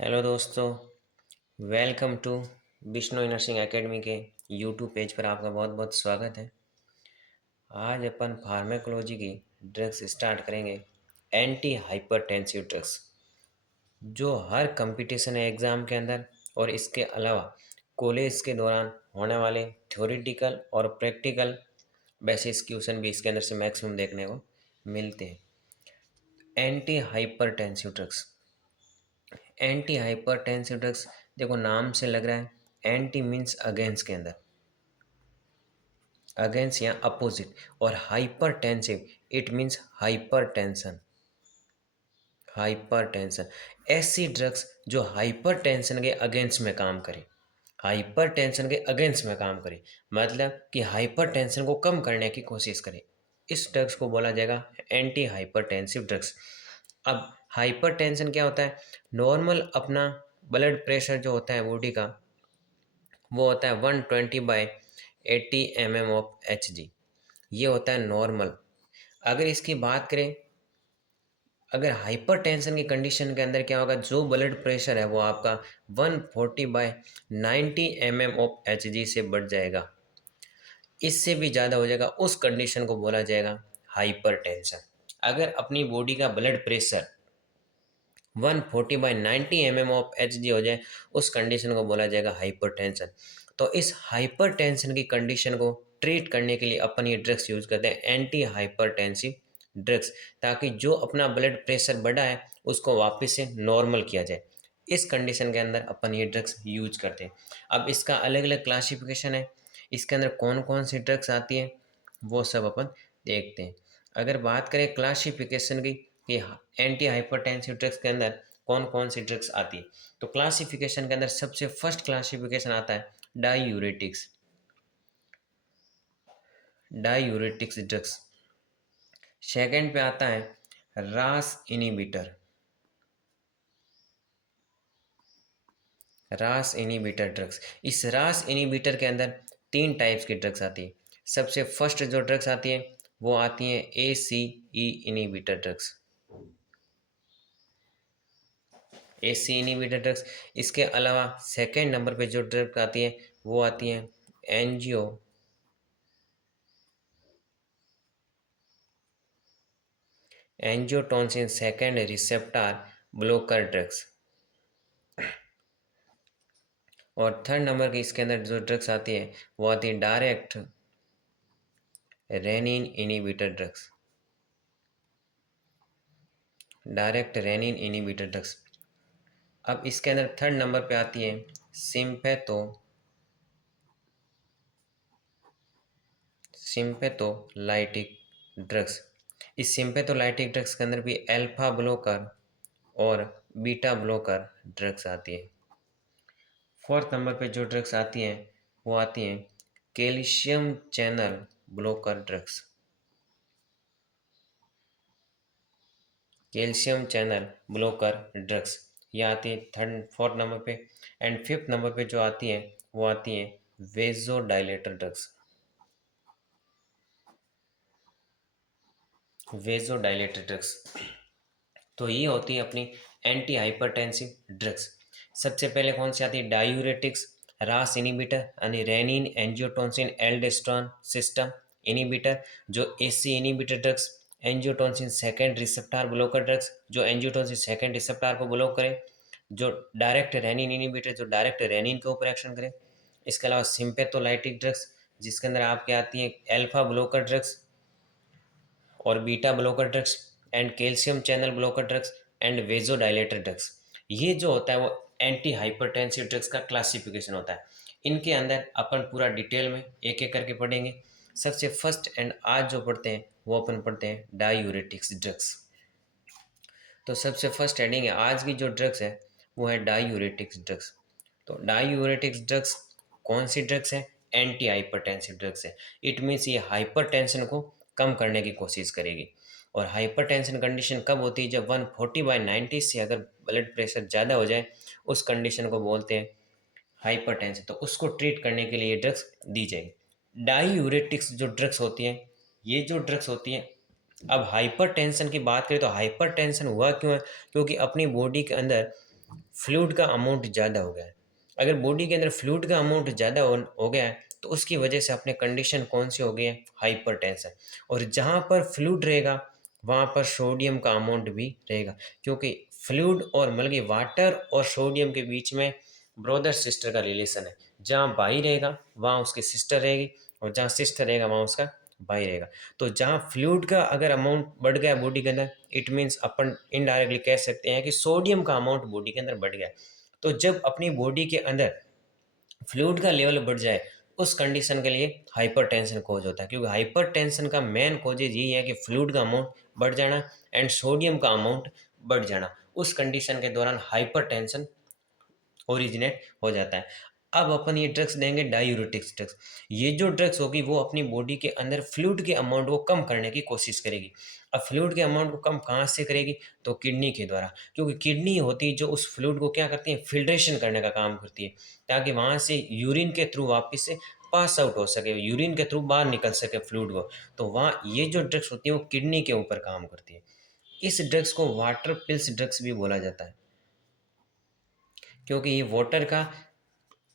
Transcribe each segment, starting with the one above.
Hello दोस्तों, welcome to Bishnoi nursing academy के YouTube page पर आपका बहुत बहुत स्वागत है। आज अपन फार्माकोलॉजी की ड्रग्स स्टार्ट करेंगे। एंटी हाइपरटेंसिव ड्रग्स जो हर कंपटीशन एग्ज़ाम के अंदर और इसके अलावा कॉलेज के दौरान होने वाले थ्योरेटिकल और प्रैक्टिकल बेसिस क्वेश्चन भी इसके अंदर से मैक्सिमम देखने को मिलते हैं। Anti hypertensive drugs anti hypertensive drugs, देखो नाम से लग रहा है एंटी मीन्स अगेंस्ट के अंदर, अगेंस्ट या अपोजिट, और hypertensive it means hypertension. Hypertension ऐसी ड्रग्स जो हाइपरटेंशन के अगेंस्ट में काम करे, हाइपरटेंशन के अगेंस्ट में काम करे, मतलब कि हाइपरटेंशन को कम करने की कोशिश करे, इस ड्रग्स को बोला जाएगा एंटी हाइपरटेंसिव ड्रग्स। अब हाइपरटेंशन क्या होता है? नॉर्मल अपना ब्लड प्रेशर जो होता है बॉडी का, वो होता है 120/80 mm ऑफ Hg। ये होता है नॉर्मल। अगर इसकी बात करें, अगर हाइपरटेंशन की कंडीशन के अंदर क्या होगा, जो ब्लड प्रेशर है वो आपका 140/90 mm ऑफ Hg से बढ़ जाएगा, इससे भी ज़्यादा हो जाएगा, उस कंडीशन को बोला जाएगा हाइपरटेंशन। अगर अपनी बॉडी का blood pressure 140/90 mm of Hg हो जाए, उस कंडीशन को बोला जाएगा हाइपरटेंशन। तो इस हाइपरटेंशन की कंडीशन को ट्रीट करने के लिए अपन ये ड्रग्स यूज करते हैं, एंटी हाइपरटेंसिव ड्रग्स, ताकि जो अपना ब्लड प्रेशर बढ़ा है उसको वापस से नॉर्मल किया जाए। इस कंडीशन के अंदर अपन ये ड्रग्स यूज करते हैं। अब इसका अलग अलग क्लासिफिकेशन है, इसके अंदर कौन कौन सी ड्रग्स आती है वो सब अपन देखते हैं। अगर बात करें क्लासिफिकेशन की कि एंटी हाइपरटेंसिव ड्रग्स के अंदर कौन कौन सी ड्रग्स आती है, तो क्लासिफिकेशन के अंदर सबसे फर्स्ट क्लासिफिकेशन आता है डायूरेटिक्स। Diuretics drugs. सेकंड पे आता है रास इनिबिटर। रास इनिबिटर ड्रग्स। इस रास इनिबिटर के अंदर तीन टाइप्स की ड्रग्स आती है। सबसे फर्स्ट जो ड्रग्स आती है वो आती है ACE inhibitor drugs. AC inhibitor drugs. इसके अलावा सेकेंड नंबर पे जो ड्रग आती है वो आती है angiotensin second receptor blocker drugs. और थर्ड नंबर की इसके अंदर जो ड्रग्स आती है वो आती है direct renin inhibitor drugs. Direct renin inhibitor drugs. अब इसके अंदर थर्ड नंबर पे आती है सिम्पैथोलाइटिक ड्रग्स। इस सिम्पैथोलाइटिक ड्रग्स के अंदर भी अल्फा ब्लॉकर और बीटा ब्लॉकर ड्रग्स आती है। फोर्थ नंबर पे जो ड्रग्स आती हैं वो आती हैं calcium channel blocker drugs. Calcium channel blocker drugs ये आती है थर्ड फोर्थ नंबर पे। एंड फिफ्थ नंबर पे जो आती है वो आती है वेजोडाइलेटर ड्रग्स। Vasodilator drugs. तो ये होती है अपनी एंटी हाइपरटेंसिव ड्रग्स। सबसे पहले कौन सी आती है? डायूरेटिक्स, रास इनिबिटर यानी renin angiotensin aldosterone system inhibitor, जो AC inhibitor drugs, angiotensin second receptor blocker drugs जो एंजियोटेंसिन सेकेंड रिसेप्टर को ब्लॉक करे, जो डायरेक्ट रेनिन इनिबिटर जो डायरेक्ट रेनिन के ऊपर एक्शन करे। इसके अलावा सिम्पैथोलाइटिक ड्रग्स जिसके अंदर आपके आती है अल्फा ब्लॉकर ड्रग्स और beta blocker drugs and calcium channel blocker drugs and vasodilator drugs. ये जो होता है वो एंटी हाइपरटेंसिव ड्रग्स का क्लासिफिकेशन होता है। इनके अंदर अपन पूरा डिटेल में एक एक करके पढ़ेंगे। सबसे फर्स्ट एंड आज जो पढ़ते हैं वो अपन पढ़ते हैं डायूरेटिक्स ड्रग्स। तो सबसे फर्स्ट हेडिंग है आज की जो ड्रग्स है वो है डायूरेटिक्स ड्रग्स। तो डायूरेटिक्स ड्रग्स कौन सी ड्रग्स है? एंटी हाइपरटेंसिव ड्रग्स है। इट मीन्स ये हाइपरटेंशन को कम करने की कोशिश करेगी। और हाइपरटेंशन कंडीशन कब होती है? जब 140/90 से अगर ब्लड प्रेशर ज़्यादा हो जाए, उस कंडीशन को बोलते हैं हाइपरटेंशन। तो उसको ट्रीट करने के लिए ये ड्रग्स दी जाएगी। डायूरेटिक्स जो ड्रग्स होती हैं, ये जो ड्रग्स होती हैं, अब हाइपरटेंशन की बात करें तो हाइपरटेंशन हुआ क्यों है? क्योंकि अपनी बॉडी के अंदर फ्लूइड का अमाउंट ज़्यादा हो गया है। अगर बॉडी के अंदर फ्लूइड का अमाउंट ज़्यादा हो गया है तो उसकी वजह से अपने कंडीशन कौन सी हो गई है, हाइपरटेंशन। और जहाँ पर फ्लूइड रहेगा वहाँ पर सोडियम का अमाउंट भी रहेगा, क्योंकि फ्लूइड और मतलब कि वाटर और सोडियम के बीच में ब्रदर सिस्टर का रिलेशन है। जहाँ भाई रहेगा वहाँ उसकी सिस्टर रहेगी, और जहाँ सिस्टर रहेगा वहाँ उसका भाई रहेगा। तो जहाँ फ्लूइड का अगर अमाउंट बढ़ गया बॉडी के अंदर, इट मीन्स अपन इनडायरेक्टली कह सकते हैं कि सोडियम का अमाउंट बॉडी के अंदर बढ़ गया। तो जब अपनी बॉडी के अंदर फ्लूइड का लेवल बढ़ जाए उस कंडीशन के लिए हाइपरटेंशन कॉज होता है, क्योंकि हाइपरटेंशन का मेन कॉज यही है कि फ्लूइड का अमाउंट बढ़ जाना एंड सोडियम का अमाउंट बढ़ जाना। उस कंडीशन के दौरान हाइपरटेंशन ओरिजिनेट हो जाता है। अब अपन ये ड्रग्स देंगे डायूरेटिक्स ड्रग्स। ये जो ड्रग्स होगी वो अपनी बॉडी के अंदर फ्लूइड के अमाउंट को कम करने की कोशिश करेगी। अब फ्लूइड के अमाउंट को कम कहाँ से करेगी, तो किडनी के द्वारा, क्योंकि किडनी होती है जो उस फ्लूइड को क्या करती है, फिल्ट्रेशन करने का काम करती है, ताकि वहाँ से यूरिन के थ्रू वापस से पास आउट हो सके, यूरिन के थ्रू बाहर निकल सके फ्लूइड को। तो वहाँ ये जो ड्रग्स होती है वो किडनी के ऊपर काम करती है। इस ड्रग्स को वाटर पिल्स ड्रग्स भी बोला जाता है, क्योंकि ये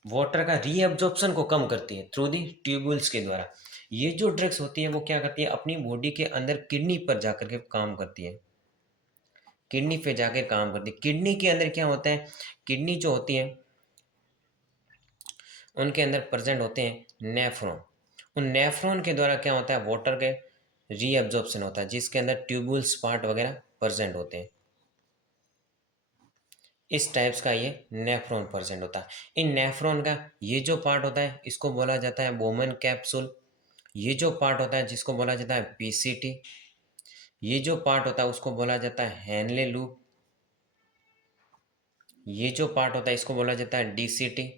वाटर का रीअब्जॉर्प्शन को कम करती है थ्रू दी ट्यूबुल्स के द्वारा। ये जो ड्रग्स होती है वो क्या करती है, अपनी बॉडी के अंदर किडनी पर जाकर के काम करती है, किडनी पे जाकर काम करती है। किडनी के अंदर क्या होता है, किडनी जो होती है उनके अंदर प्रेजेंट होते हैं नेफ्रॉन। उन नेफ्रॉन के द्वारा क्या होता है, वाटर के रीअब्जॉर्प्शन होता है, जिसके अंदर ट्यूबुल्स पार्ट वगैरह प्रेजेंट होते हैं। इस टाइप्स का ये नेफ्रॉन प्रेजेंट होता है। इन नेफ्रॉन का ये जो पार्ट होता है इसको बोला जाता है बोमन कैप्सूल। ये जो पार्ट होता है जिसको बोला जाता है पीसीटी। ये जो पार्ट होता है उसको बोला जाता है हैनले लूप। ये जो पार्ट होता है इसको बोला जाता है डीसीटी।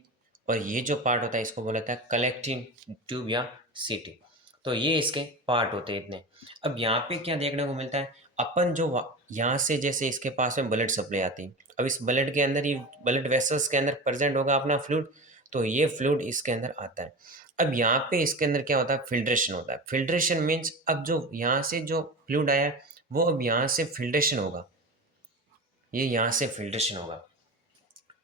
और ये जो पार्ट होता है इसको बोला जाता है कलेक्टिंग ट्यूब या सीटी। तो ये इसके पार्ट होते हैं इतने। अब यहाँ पे क्या देखने को मिलता है, अपन जो यहाँ से जैसे इसके पास में ब्लड सप्लाई आती है, अब इस ब्लड के अंदर, ये ब्लड वेसल्स के अंदर प्रेजेंट होगा अपना फ्लूइड, तो ये फ्लूइड इसके अंदर आता है। अब यहाँ पे इसके अंदर क्या होता है, फिल्ट्रेशन होता है। फिल्ट्रेशन मीन्स अब जो यहाँ से जो फ्लूइड आया है वो अब यहाँ से फिल्ट्रेशन होगा, ये यहाँ से फिल्ट्रेशन होगा।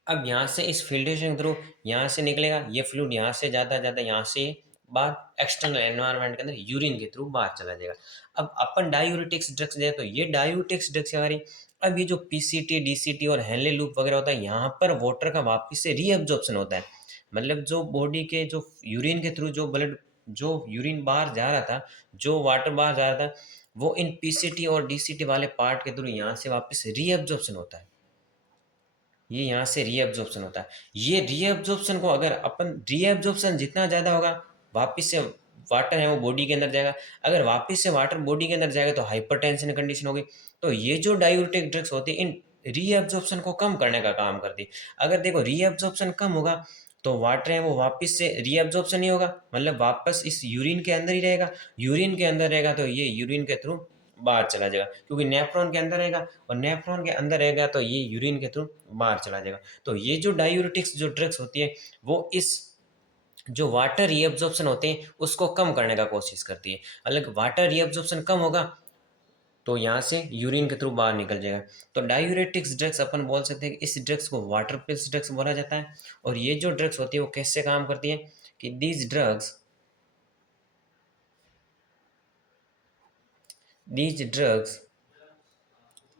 अब यहाँ से इस फिल्ट्रेशन के थ्रू यहाँ से निकलेगा ये फ्लूइड, यहाँ से ज़्यादा यहाँ से बाहर एक्सटर्नल एनवायरनमेंट के अंदर यूरिन के थ्रू बाहर चला जाएगा। अब अपन डायूरेटिक्स ड्रग्स दें तो ये डायूरेटिक्स ड्रग्स हमारी, अब ये जो पीसीटी डीसीटी और हेनले लूप वगैरह होता है यहाँ पर वाटर का वापस से रीअब्जॉर्प्शन होता है। मतलब जो बॉडी के जो यूरिन के थ्रू जो ब्लड, जो यूरिन बाहर जा रहा था, जो वाटर बाहर जा रहा था, वो इन पीसीटी और डीसीटी वाले पार्ट के थ्रू यहाँ से वापस रीअब्जॉर्प्शन होता है। ये यहाँ से रीअब्जॉर्प्शन होता है। ये रीअब्जॉर्प्शन को अगर अपन, रीअब्जॉर्प्शन जितना ज़्यादा होगा वापस से वाटर है वो बॉडी के अंदर जाएगा। अगर वापस से वाटर बॉडी के अंदर जाएगा तो हाइपरटेंशन कंडीशन होगी। तो ये जो डायूरेटिक ड्रग्स होती है इन रीअब्जॉर्प्शन को कम करने का काम करती है। अगर देखो रीअब्जॉर्प्शन कम होगा तो वाटर है वो वापस से रीअब्जॉर्प्शन नहीं होगा, मतलब वापस इस यूरिन के अंदर ही रहेगा। यूरिन के अंदर रहेगा तो ये यूरिन के थ्रू बाहर चला जाएगा, क्योंकि नेफ्रॉन के अंदर रहेगा, और नेफ्रॉन के अंदर रहेगा तो ये यूरिन के थ्रू बाहर चला जाएगा। तो ये जो डायूरेटिक्स जो ड्रग्स होती है वो इस जो वाटर रीअब्जॉर्प्शन होते हैं उसको कम करने का कोशिश करती है। अलग वाटर रीअब्जॉर्प्शन कम होगा तो यहाँ से यूरिन के थ्रू बाहर निकल जाएगा। तो डायूरेटिक्स ड्रग्स अपन बोल सकते हैं कि इस ड्रग्स को वाटर पिल्स ड्रग्स बोला जाता है। और ये जो ड्रग्स होती है वो कैसे काम करती है कि these drugs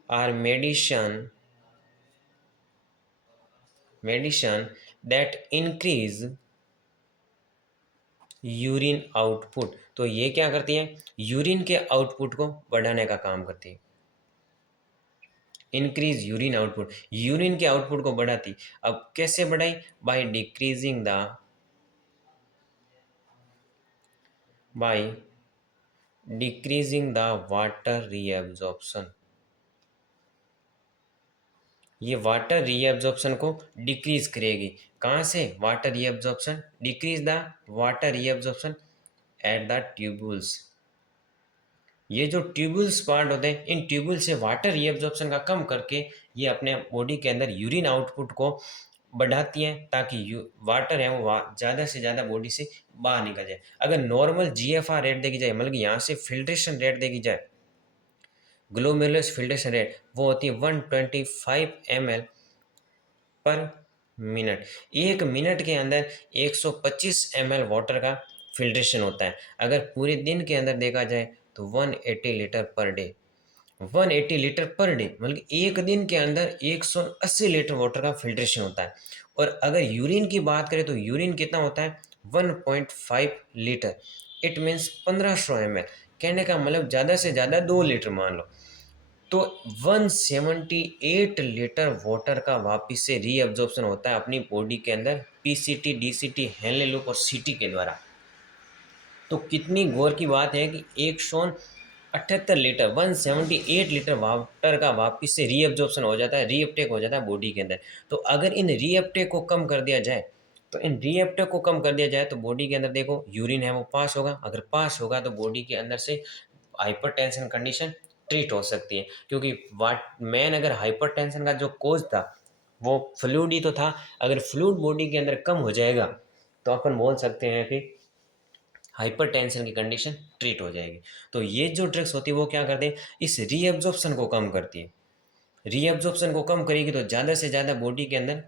are medicine that increase urine output. तो ये क्या करती है, यूरिन के आउटपुट को बढ़ाने का काम करती है। इंक्रीज यूरिन आउटपुट, यूरिन के आउटपुट को बढ़ाती। अब कैसे बढ़ाई, by decreasing the water reabsorption. ये वाटर रीअब्जॉर्प्शन को डिक्रीज करेगी। कहाँ से, water reabsorption, decrease the water reabsorption at the tubules. ये जो ट्यूबुल्स पार्ट होते हैं इन ट्यूबुल से वाटर रीअब्जॉर्प्शन का कम करके ये अपने बॉडी के अंदर यूरिन आउटपुट को बढ़ाती हैं, ताकि वाटर है वो ज़्यादा से ज़्यादा बॉडी से बाहर निकल जाए। अगर नॉर्मल जीएफआर रेट देखी जाए, मतलब यहाँ से फिल्ट्रेशन रेट देखी जाए, ग्लोमेरुलस फिल्ट्रेशन रेट वो होती है 125 ml पर मिनट। 1 मिनट के अंदर 125 ml वाटर का फिल्ट्रेशन होता है। अगर पूरे दिन के अंदर देखा जाए तो 180 litre per day. 180 litre per day मतलब एक दिन के अंदर 180 लीटर वाटर का फिल्ट्रेशन होता है। और अगर यूरिन की बात करें तो यूरिन कितना होता है 1.5 लीटर। It means 1500 ml। कहने का मतलब ज़्यादा से ज़्यादा 2 लीटर मान लो। तो 178 लीटर वाटर का वापिस से रीअब्जॉर्प्शन होता है अपनी बॉडी के अंदर पीसीटी, डीसीटी, हेनले लूप और सीटी के द्वारा। तो कितनी गौर की बात है कि 178 लीटर 178 लीटर वाटर का वापिस से रीअब्जॉर्प्शन हो जाता है, रीअपटेक हो जाता है बॉडी के अंदर। तो अगर इन रीअपटेक को कम कर दिया जाए तो बॉडी के अंदर देखो यूरिन है वो पास होगा। अगर पास होगा तो बॉडी के अंदर से हाइपरटेंशन कंडीशन ट्रीट हो सकती है। क्योंकि वाट मेन अगर हाइपरटेंशन का जो कोज था वो फ्लूइड ही तो था। अगर फ्लूइड बॉडी के अंदर कम हो जाएगा तो अपन बोल सकते हैं कि हाइपरटेंशन की कंडीशन ट्रीट हो जाएगी। तो ये जो ड्रग्स होती है वो क्या करती है, इस रीअब्जॉर्प्शन को कम करती है। रीअब्जॉर्प्शन को कम करेगी तो ज़्यादा से ज़्यादा बॉडी के अंदर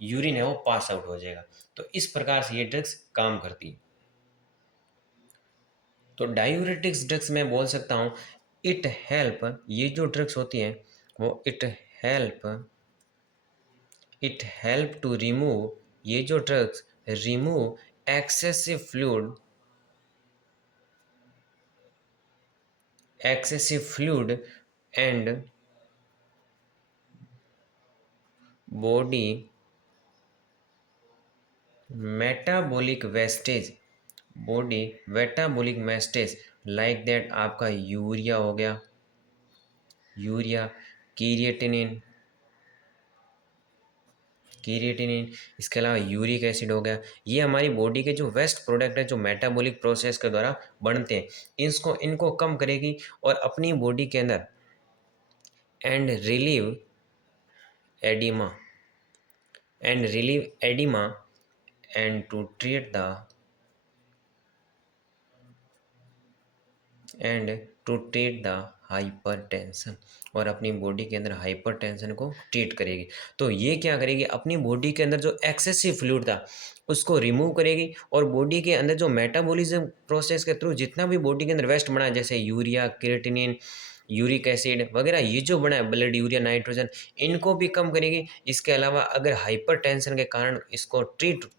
यूरिन है वो पास आउट हो जाएगा। तो इस प्रकार से ये ड्रग्स काम करती है। तो डायूरेटिक्स ड्रग्स में बोल सकता हूँ इट हेल्प, ये जो ड्रग्स होती हैं वो help it help to remove, ये जो drugs remove excessive fluid and body metabolic wastage, body metabolic wastage like that आपका यूरिया हो गया, यूरिया, क्रिएटिनिन, इसके अलावा यूरिक एसिड हो गया। ये हमारी बॉडी के जो वेस्ट प्रोडक्ट है जो मेटाबॉलिक प्रोसेस के द्वारा बनते हैं, इनको कम करेगी और अपनी बॉडी के अंदर and relieve edema edema and to treat the hypertension, और अपनी बॉडी के अंदर हाइपरटेंशन को ट्रीट करेगी। तो ये क्या करेगी, अपनी बॉडी के अंदर जो एक्सेसिव फ्लूइड था उसको रिमूव करेगी और बॉडी के अंदर जो मेटाबॉलिज्म प्रोसेस के थ्रू जितना भी बॉडी के अंदर वेस्ट बना है जैसे यूरिया, क्रिएटिनिन, यूरिक एसिड वगैरह, ये जो बना है ब्लड यूरिया, नाइट्रोजन, इनको भी कम करेगी। इसके अलावा अगर हाइपरटेंशन के कारण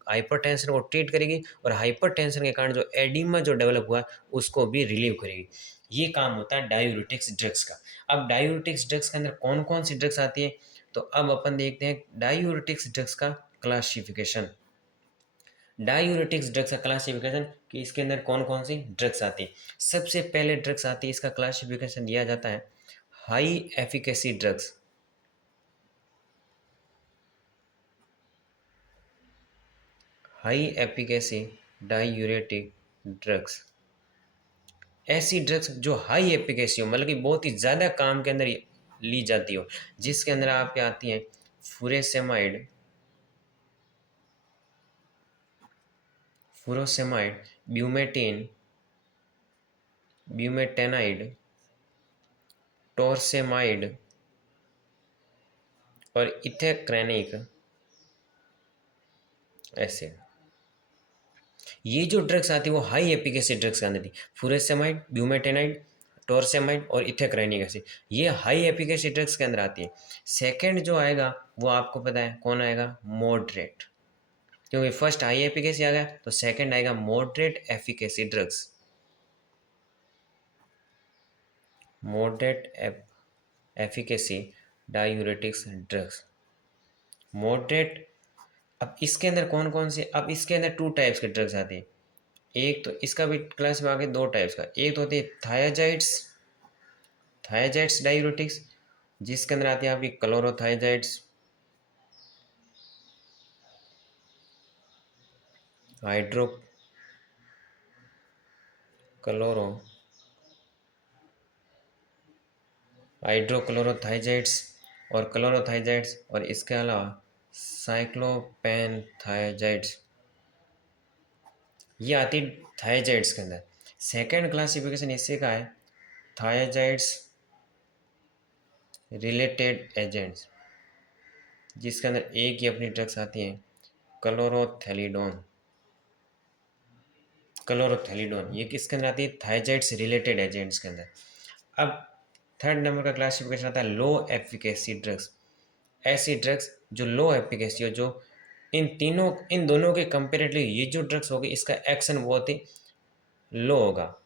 हाइपरटेंशन को ट्रीट करेगी और हाइपरटेंशन के कारण जो एडिमा जो डेवलप हुआ उसको भी रिलीव करेगी। ये काम होता है डायूरेटिक्स ड्रग्स का। अब डायूरेटिक्स ड्रग्स के अंदर कौन कौन सी ड्रग्स आती है, तो अब अपन देखते हैं डायूरेटिक्स ड्रग्स का क्लासिफिकेशन। डायूरेटिक्स ड्रग्स का क्लासिफिकेशन कि इसके अंदर कौन कौन सी ड्रग्स आती है। सबसे पहले ड्रग्स आती है, इसका क्लासिफिकेशन दिया जाता है high efficacy drugs. High efficacy diuretic drugs, ऐसी ड्रग्स जो हाई एफिकेसी हो मतलब कि बहुत ही ज़्यादा काम के अंदर ली जाती हो, जिसके अंदर आपके आती हैं फुरेसेमाइड, ब्यूमेटिन, ब्यूमेटेनाइड, टोरसेमाइड और इथेक्रेनिक एसिड। ये जो ड्रग्स आती है वो हाई एफिकेसी ड्रग्स के अंदर थी, फुरेसेमाइड, ब्यूमेटेनाइड, टोरसेमाइड और इथेक्रेनिक एसिड, ये हाई एफिकेसी ड्रग्स के अंदर आती है। सेकंड जो आएगा वो आपको पता है कौन आएगा, मॉडरेट, क्योंकि फर्स्ट हाई एफिकेसी आ गया तो सेकंड आएगा moderate efficacy drugs. Moderate efficacy diuretics drugs, moderate. अब इसके अंदर कौन कौन से, अब इसके अंदर 2 टाइप्स के ड्रग्स आते हैं। एक तो इसका भी क्लास में आगे 2 टाइप्स का, एक तो होती है थायाजाइड्स डायूरेटिक्स, जिसके अंदर आती है आपकी क्लोरोथायाजाइड्स, हाइड्रो क्लोरो हाइड्रोक्लोरोथाइजाइड्स और क्लोरोथाइजाइड्स, और इसके अलावा साइक्लोपेनथाइजाइड्स, ये आती है थाइजाइड्स के अंदर। सेकेंड क्लासिफिकेशन इससे का है थाइजाइड्स रिलेटेड एजेंट्स, जिसके अंदर एक ही अपनी ड्रग्स आती है क्लोरोथैलिडोन। क्लोरोथैलिडोन ये किसके अंदर आती है? थायजाइड से रिलेटेड एजेंट्स के अंदर। अब थर्ड नंबर का क्लासिफिकेशन आता है लो एफिकेसी ड्रग्स। ऐसी ड्रग्स जो लो एफिकेसी हो, जो इन दोनों के कंपेरेटिवली ये जो ड्रग्स होगी इसका एक्शन बहुत ही लो होगा।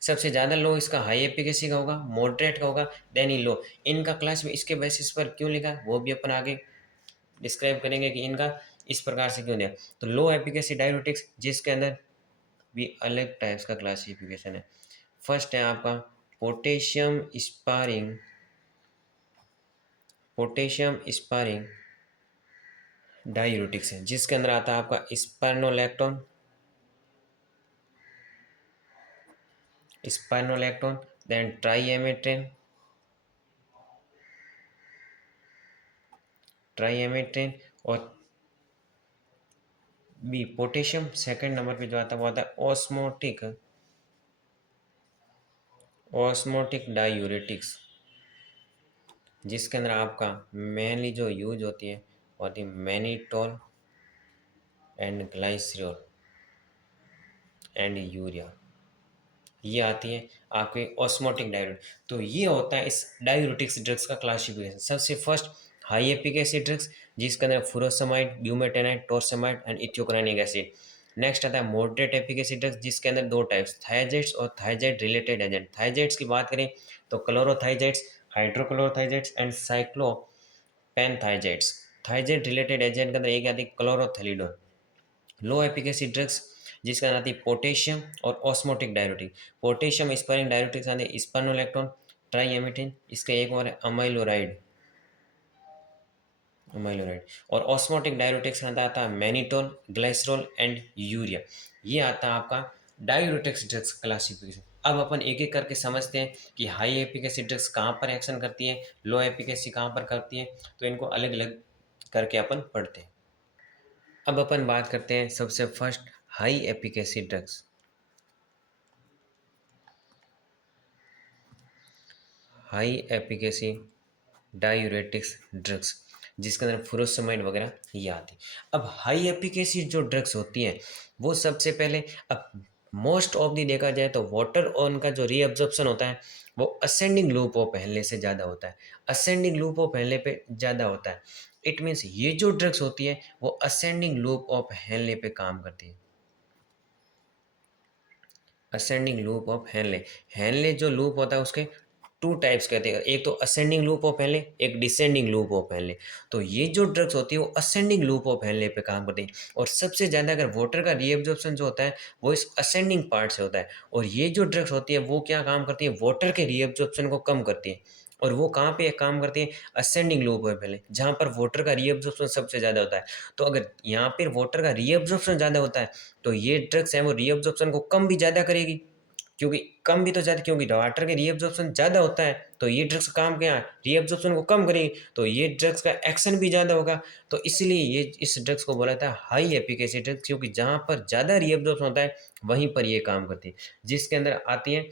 सबसे ज़्यादा लो इसका हाई एफिकेसी का होगा, मॉडरेट का होगा, देन ही लो। इनका क्लास में इसके बेसिस पर क्यों लिखा वो भी अपन आगे डिस्क्राइब करेंगे कि इनका इस प्रकार से क्यों दिया। तो लो एफिकेसी डायरेटिक्स जिसके अंदर भी अलग टाइप्स का क्लासिफिकेशन है। फर्स्ट है आपका पोटेशियम स्पारिंग डायूरेटिक्स है, जिसके अंदर आता है आपका स्पाइनोलैक्टोन, देन ट्राइएमेट्रेन और बी पोटेशियम। सेकंड नंबर पे जो आता है वो आता है ऑस्मोटिक डायूरेटिक्स, जिसके अंदर आपका मेनली जो यूज होती है वो आती है mannitol and glycerol and urea, ये आती है आपके ऑस्मोटिक डायूरेटिक। तो ये होता है इस डायूरेटिक्स ड्रग्स का क्लासिफिकेशन। सबसे फर्स्ट हाई एफिकेसी ड्रग्स जिसके अंदर फुरोसमाइड, ब्यूमेटेनाइड, टोर्सेमाइड एंड इथियोक्रानिक एसिड। नेक्स्ट आता है मॉडरेट एफिकेसी ड्रग्स जिसके अंदर दो टाइप्स, थायजाइड्स और थायजाइड रिलेटेड एजेंट। थायजाइड्स की बात करें तो क्लोरोथाइजाइड्स, हाइड्रोक्लोरोथाइजाइड्स एंड साइक्लोपेनथाइजाइड्स। थायजाइड रिलेटेड एजेंट के अंदर एक आती है क्लोरोथैलिडोन। लो एफिकेसी ड्रग्स जिसका नाम आती है पोटेशियम और ऑस्मोटिक डायरेटिक। पोटेशियम स्पायरिंग डायरेटिक्स आते हैं स्पानोलैक्टोन, ट्राइएमिटिन, इसका एक और है अमाइलोराइड। और ऑस्मोटिक डायरेटिक्स आता है मैनिटोल, ग्लाइसरॉल एंड यूरिया। ये आता है आपका डायरेटिक्स ड्रग्स क्लासिफिकेशन। अब अपन एक एक करके समझते हैं कि हाई एफिकेसी ड्रग्स कहाँ पर एक्शन करती है, लो एफिकेसी कहाँ पर करती है, तो इनको अलग अलग करके अपन पढ़ते हैं। अब अपन बात करते हैं सबसे first high efficacy drugs. High efficacy diuretics drugs जिसके अंदर फुरोसमाइड वगैरह ये आती। अब हाई एफिकेसी जो ड्रग्स होती हैं वो सबसे पहले, अब मोस्ट ऑफ दी देखा जाए तो वाटर और उनका जो रीअब्जॉर्प्शन होता है वो असेंडिंग लूप ऑफ पहले से ज़्यादा होता है, असेंडिंग लूप ऑफ पहले पे ज़्यादा होता है। इट मीन्स ये जो ड्रग्स होती है वो असेंडिंग लूप ऑफ हेनले पे काम करती है। Ascending loop of Henle, Henle जो लूप होता है उसके टू टाइप्स कहते हैं, एक तो असेंडिंग लूप ऑफ हेनले, एक डिसेंडिंग लूप ऑफ हेनले। तो ये जो ड्रग्स होती है वो असेंडिंग लूप ऑफ हेनले पे काम करती है। और सबसे ज़्यादा अगर वाटर का रीएब्जॉर्प्शन जो होता है वो इस असेंडिंग पार्ट से होता है। और ये जो ड्रग्स होती है वो क्या काम करती है, वाटर के रीएब्जॉर्प्शन को कम करती है। और वो कहाँ पे काम करती है, असेंडिंग लूप ऑफ हेनले, जहाँ पर वाटर का रीएब्जॉर्प्शन सबसे ज़्यादा होता है। तो अगर यहाँ पर वाटर का रीएब्जॉर्प्शन ज़्यादा होता है तो ये ड्रग्स है वो रीअब्जॉर्प्शन को कम भी ज़्यादा करेगी, क्योंकि कम भी तो ज़्यादा, क्योंकि वाटर के रीअब्जॉर्प्शन ज़्यादा होता है तो ये ड्रग्स काम क्या है, रीअब्जॉर्प्शन को कम करेगी, तो ये ड्रग्स का एक्शन भी ज़्यादा होगा। तो इसलिए ये इस ड्रग्स को बोला था हाई एफिकेसी ड्रग्स, क्योंकि जहाँ पर ज़्यादा रीअब्जॉर्प्शन होता है वहीं पर ये काम करती है। जिसके अंदर आती है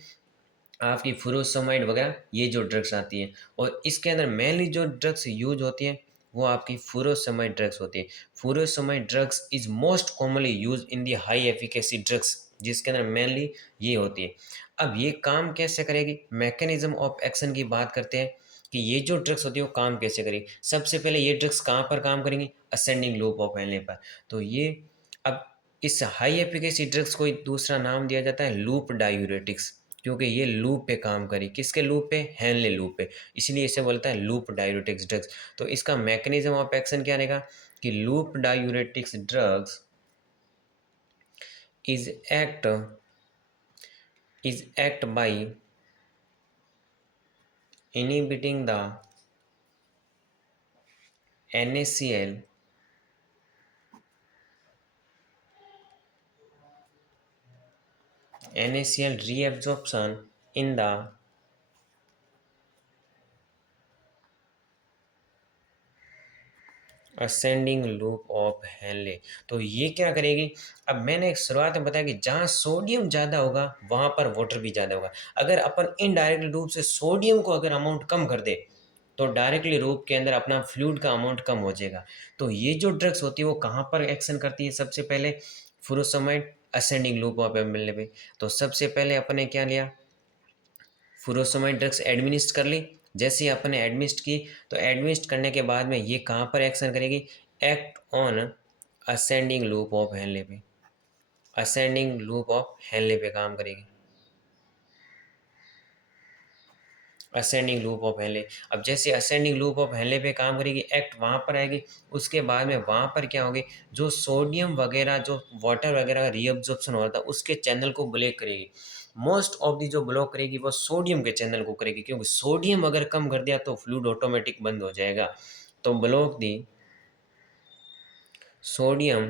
आपकी फुरोसमाइड वगैरह, ये जो ड्रग्स आती हैं। और इसके अंदर मेनली जो ड्रग्स यूज होती हैं वो आपकी फुरोसमाइड ड्रग्स होती है। Furosemide drugs is most commonly use in the high efficacy drugs, जिसके अंदर मेनली ये होती है। अब ये काम कैसे करेगी, मैकेनिज्म ऑफ एक्शन की बात करते हैं कि ये जो ड्रग्स होती है वो काम कैसे करेगी। सबसे पहले ये ड्रग्स कहाँ पर काम करेंगी, असेंडिंग लूप ऑफ हेनले पर। तो ये, अब इस हाई एफिकेसी ड्रग्स को एक दूसरा नाम दिया जाता है लूप डायूरेटिक्स, क्योंकि ये लूप पे काम करी, किसके लूप पे, हेनले लूप पे, इसलिए इसे बोलता है लूप डायूरेटिक्स ड्रग्स। तो इसका मैकेनिज्म ऑफ एक्शन क्या रहेगा कि loop diuretics drugs is act by inhibiting the NaCl reabsorption in the ascending loop of Henle. तो ये क्या करेगी, अब मैंने शुरुआत में बताया कि जहाँ सोडियम ज़्यादा होगा वहाँ पर वाटर भी ज़्यादा होगा। अगर अपन इनडायरेक्ट रूप से सोडियम को अगर अमाउंट कम कर दे तो डायरेक्टली रूप के अंदर अपना फ्लूइड का अमाउंट कम हो जाएगा। तो ये जो ड्रग्स होती है वो कहाँ पर एक्शन करती है? सबसे पहले फुरोसमाइड असेंडिंग लूप ऑफ एमएलए पे। तो सबसे पहले अपने क्या लिया? फुरोसमाइड ड्रग्स एडमिनिस्ट कर ली। जैसे ही अपने एडमिस्ट की, तो एडमिस्ट करने के बाद में ये कहाँ पर एक्शन करेगी? Act on ascending loop of Henley पे। असेंडिंग लूप ऑफ हेनले पे काम करेगी। Ascending loop of Henley. अब जैसे असेंडिंग लूप ऑफ हेनले पे काम करेगी, एक्ट वहाँ पर आएगी। उसके बाद में वहाँ पर क्या होगी? जो सोडियम वगैरह, जो वाटर वगैरह का रीअब्जॉर्प्शन हो रहा था, उसके चैनल को ब्लॉक करेगी। मोस्ट ऑफ दी जो ब्लॉक करेगी वो सोडियम के चैनल को करेगी, क्योंकि सोडियम अगर कम कर दिया तो फ्लूइड ऑटोमेटिक बंद हो जाएगा। तो block the sodium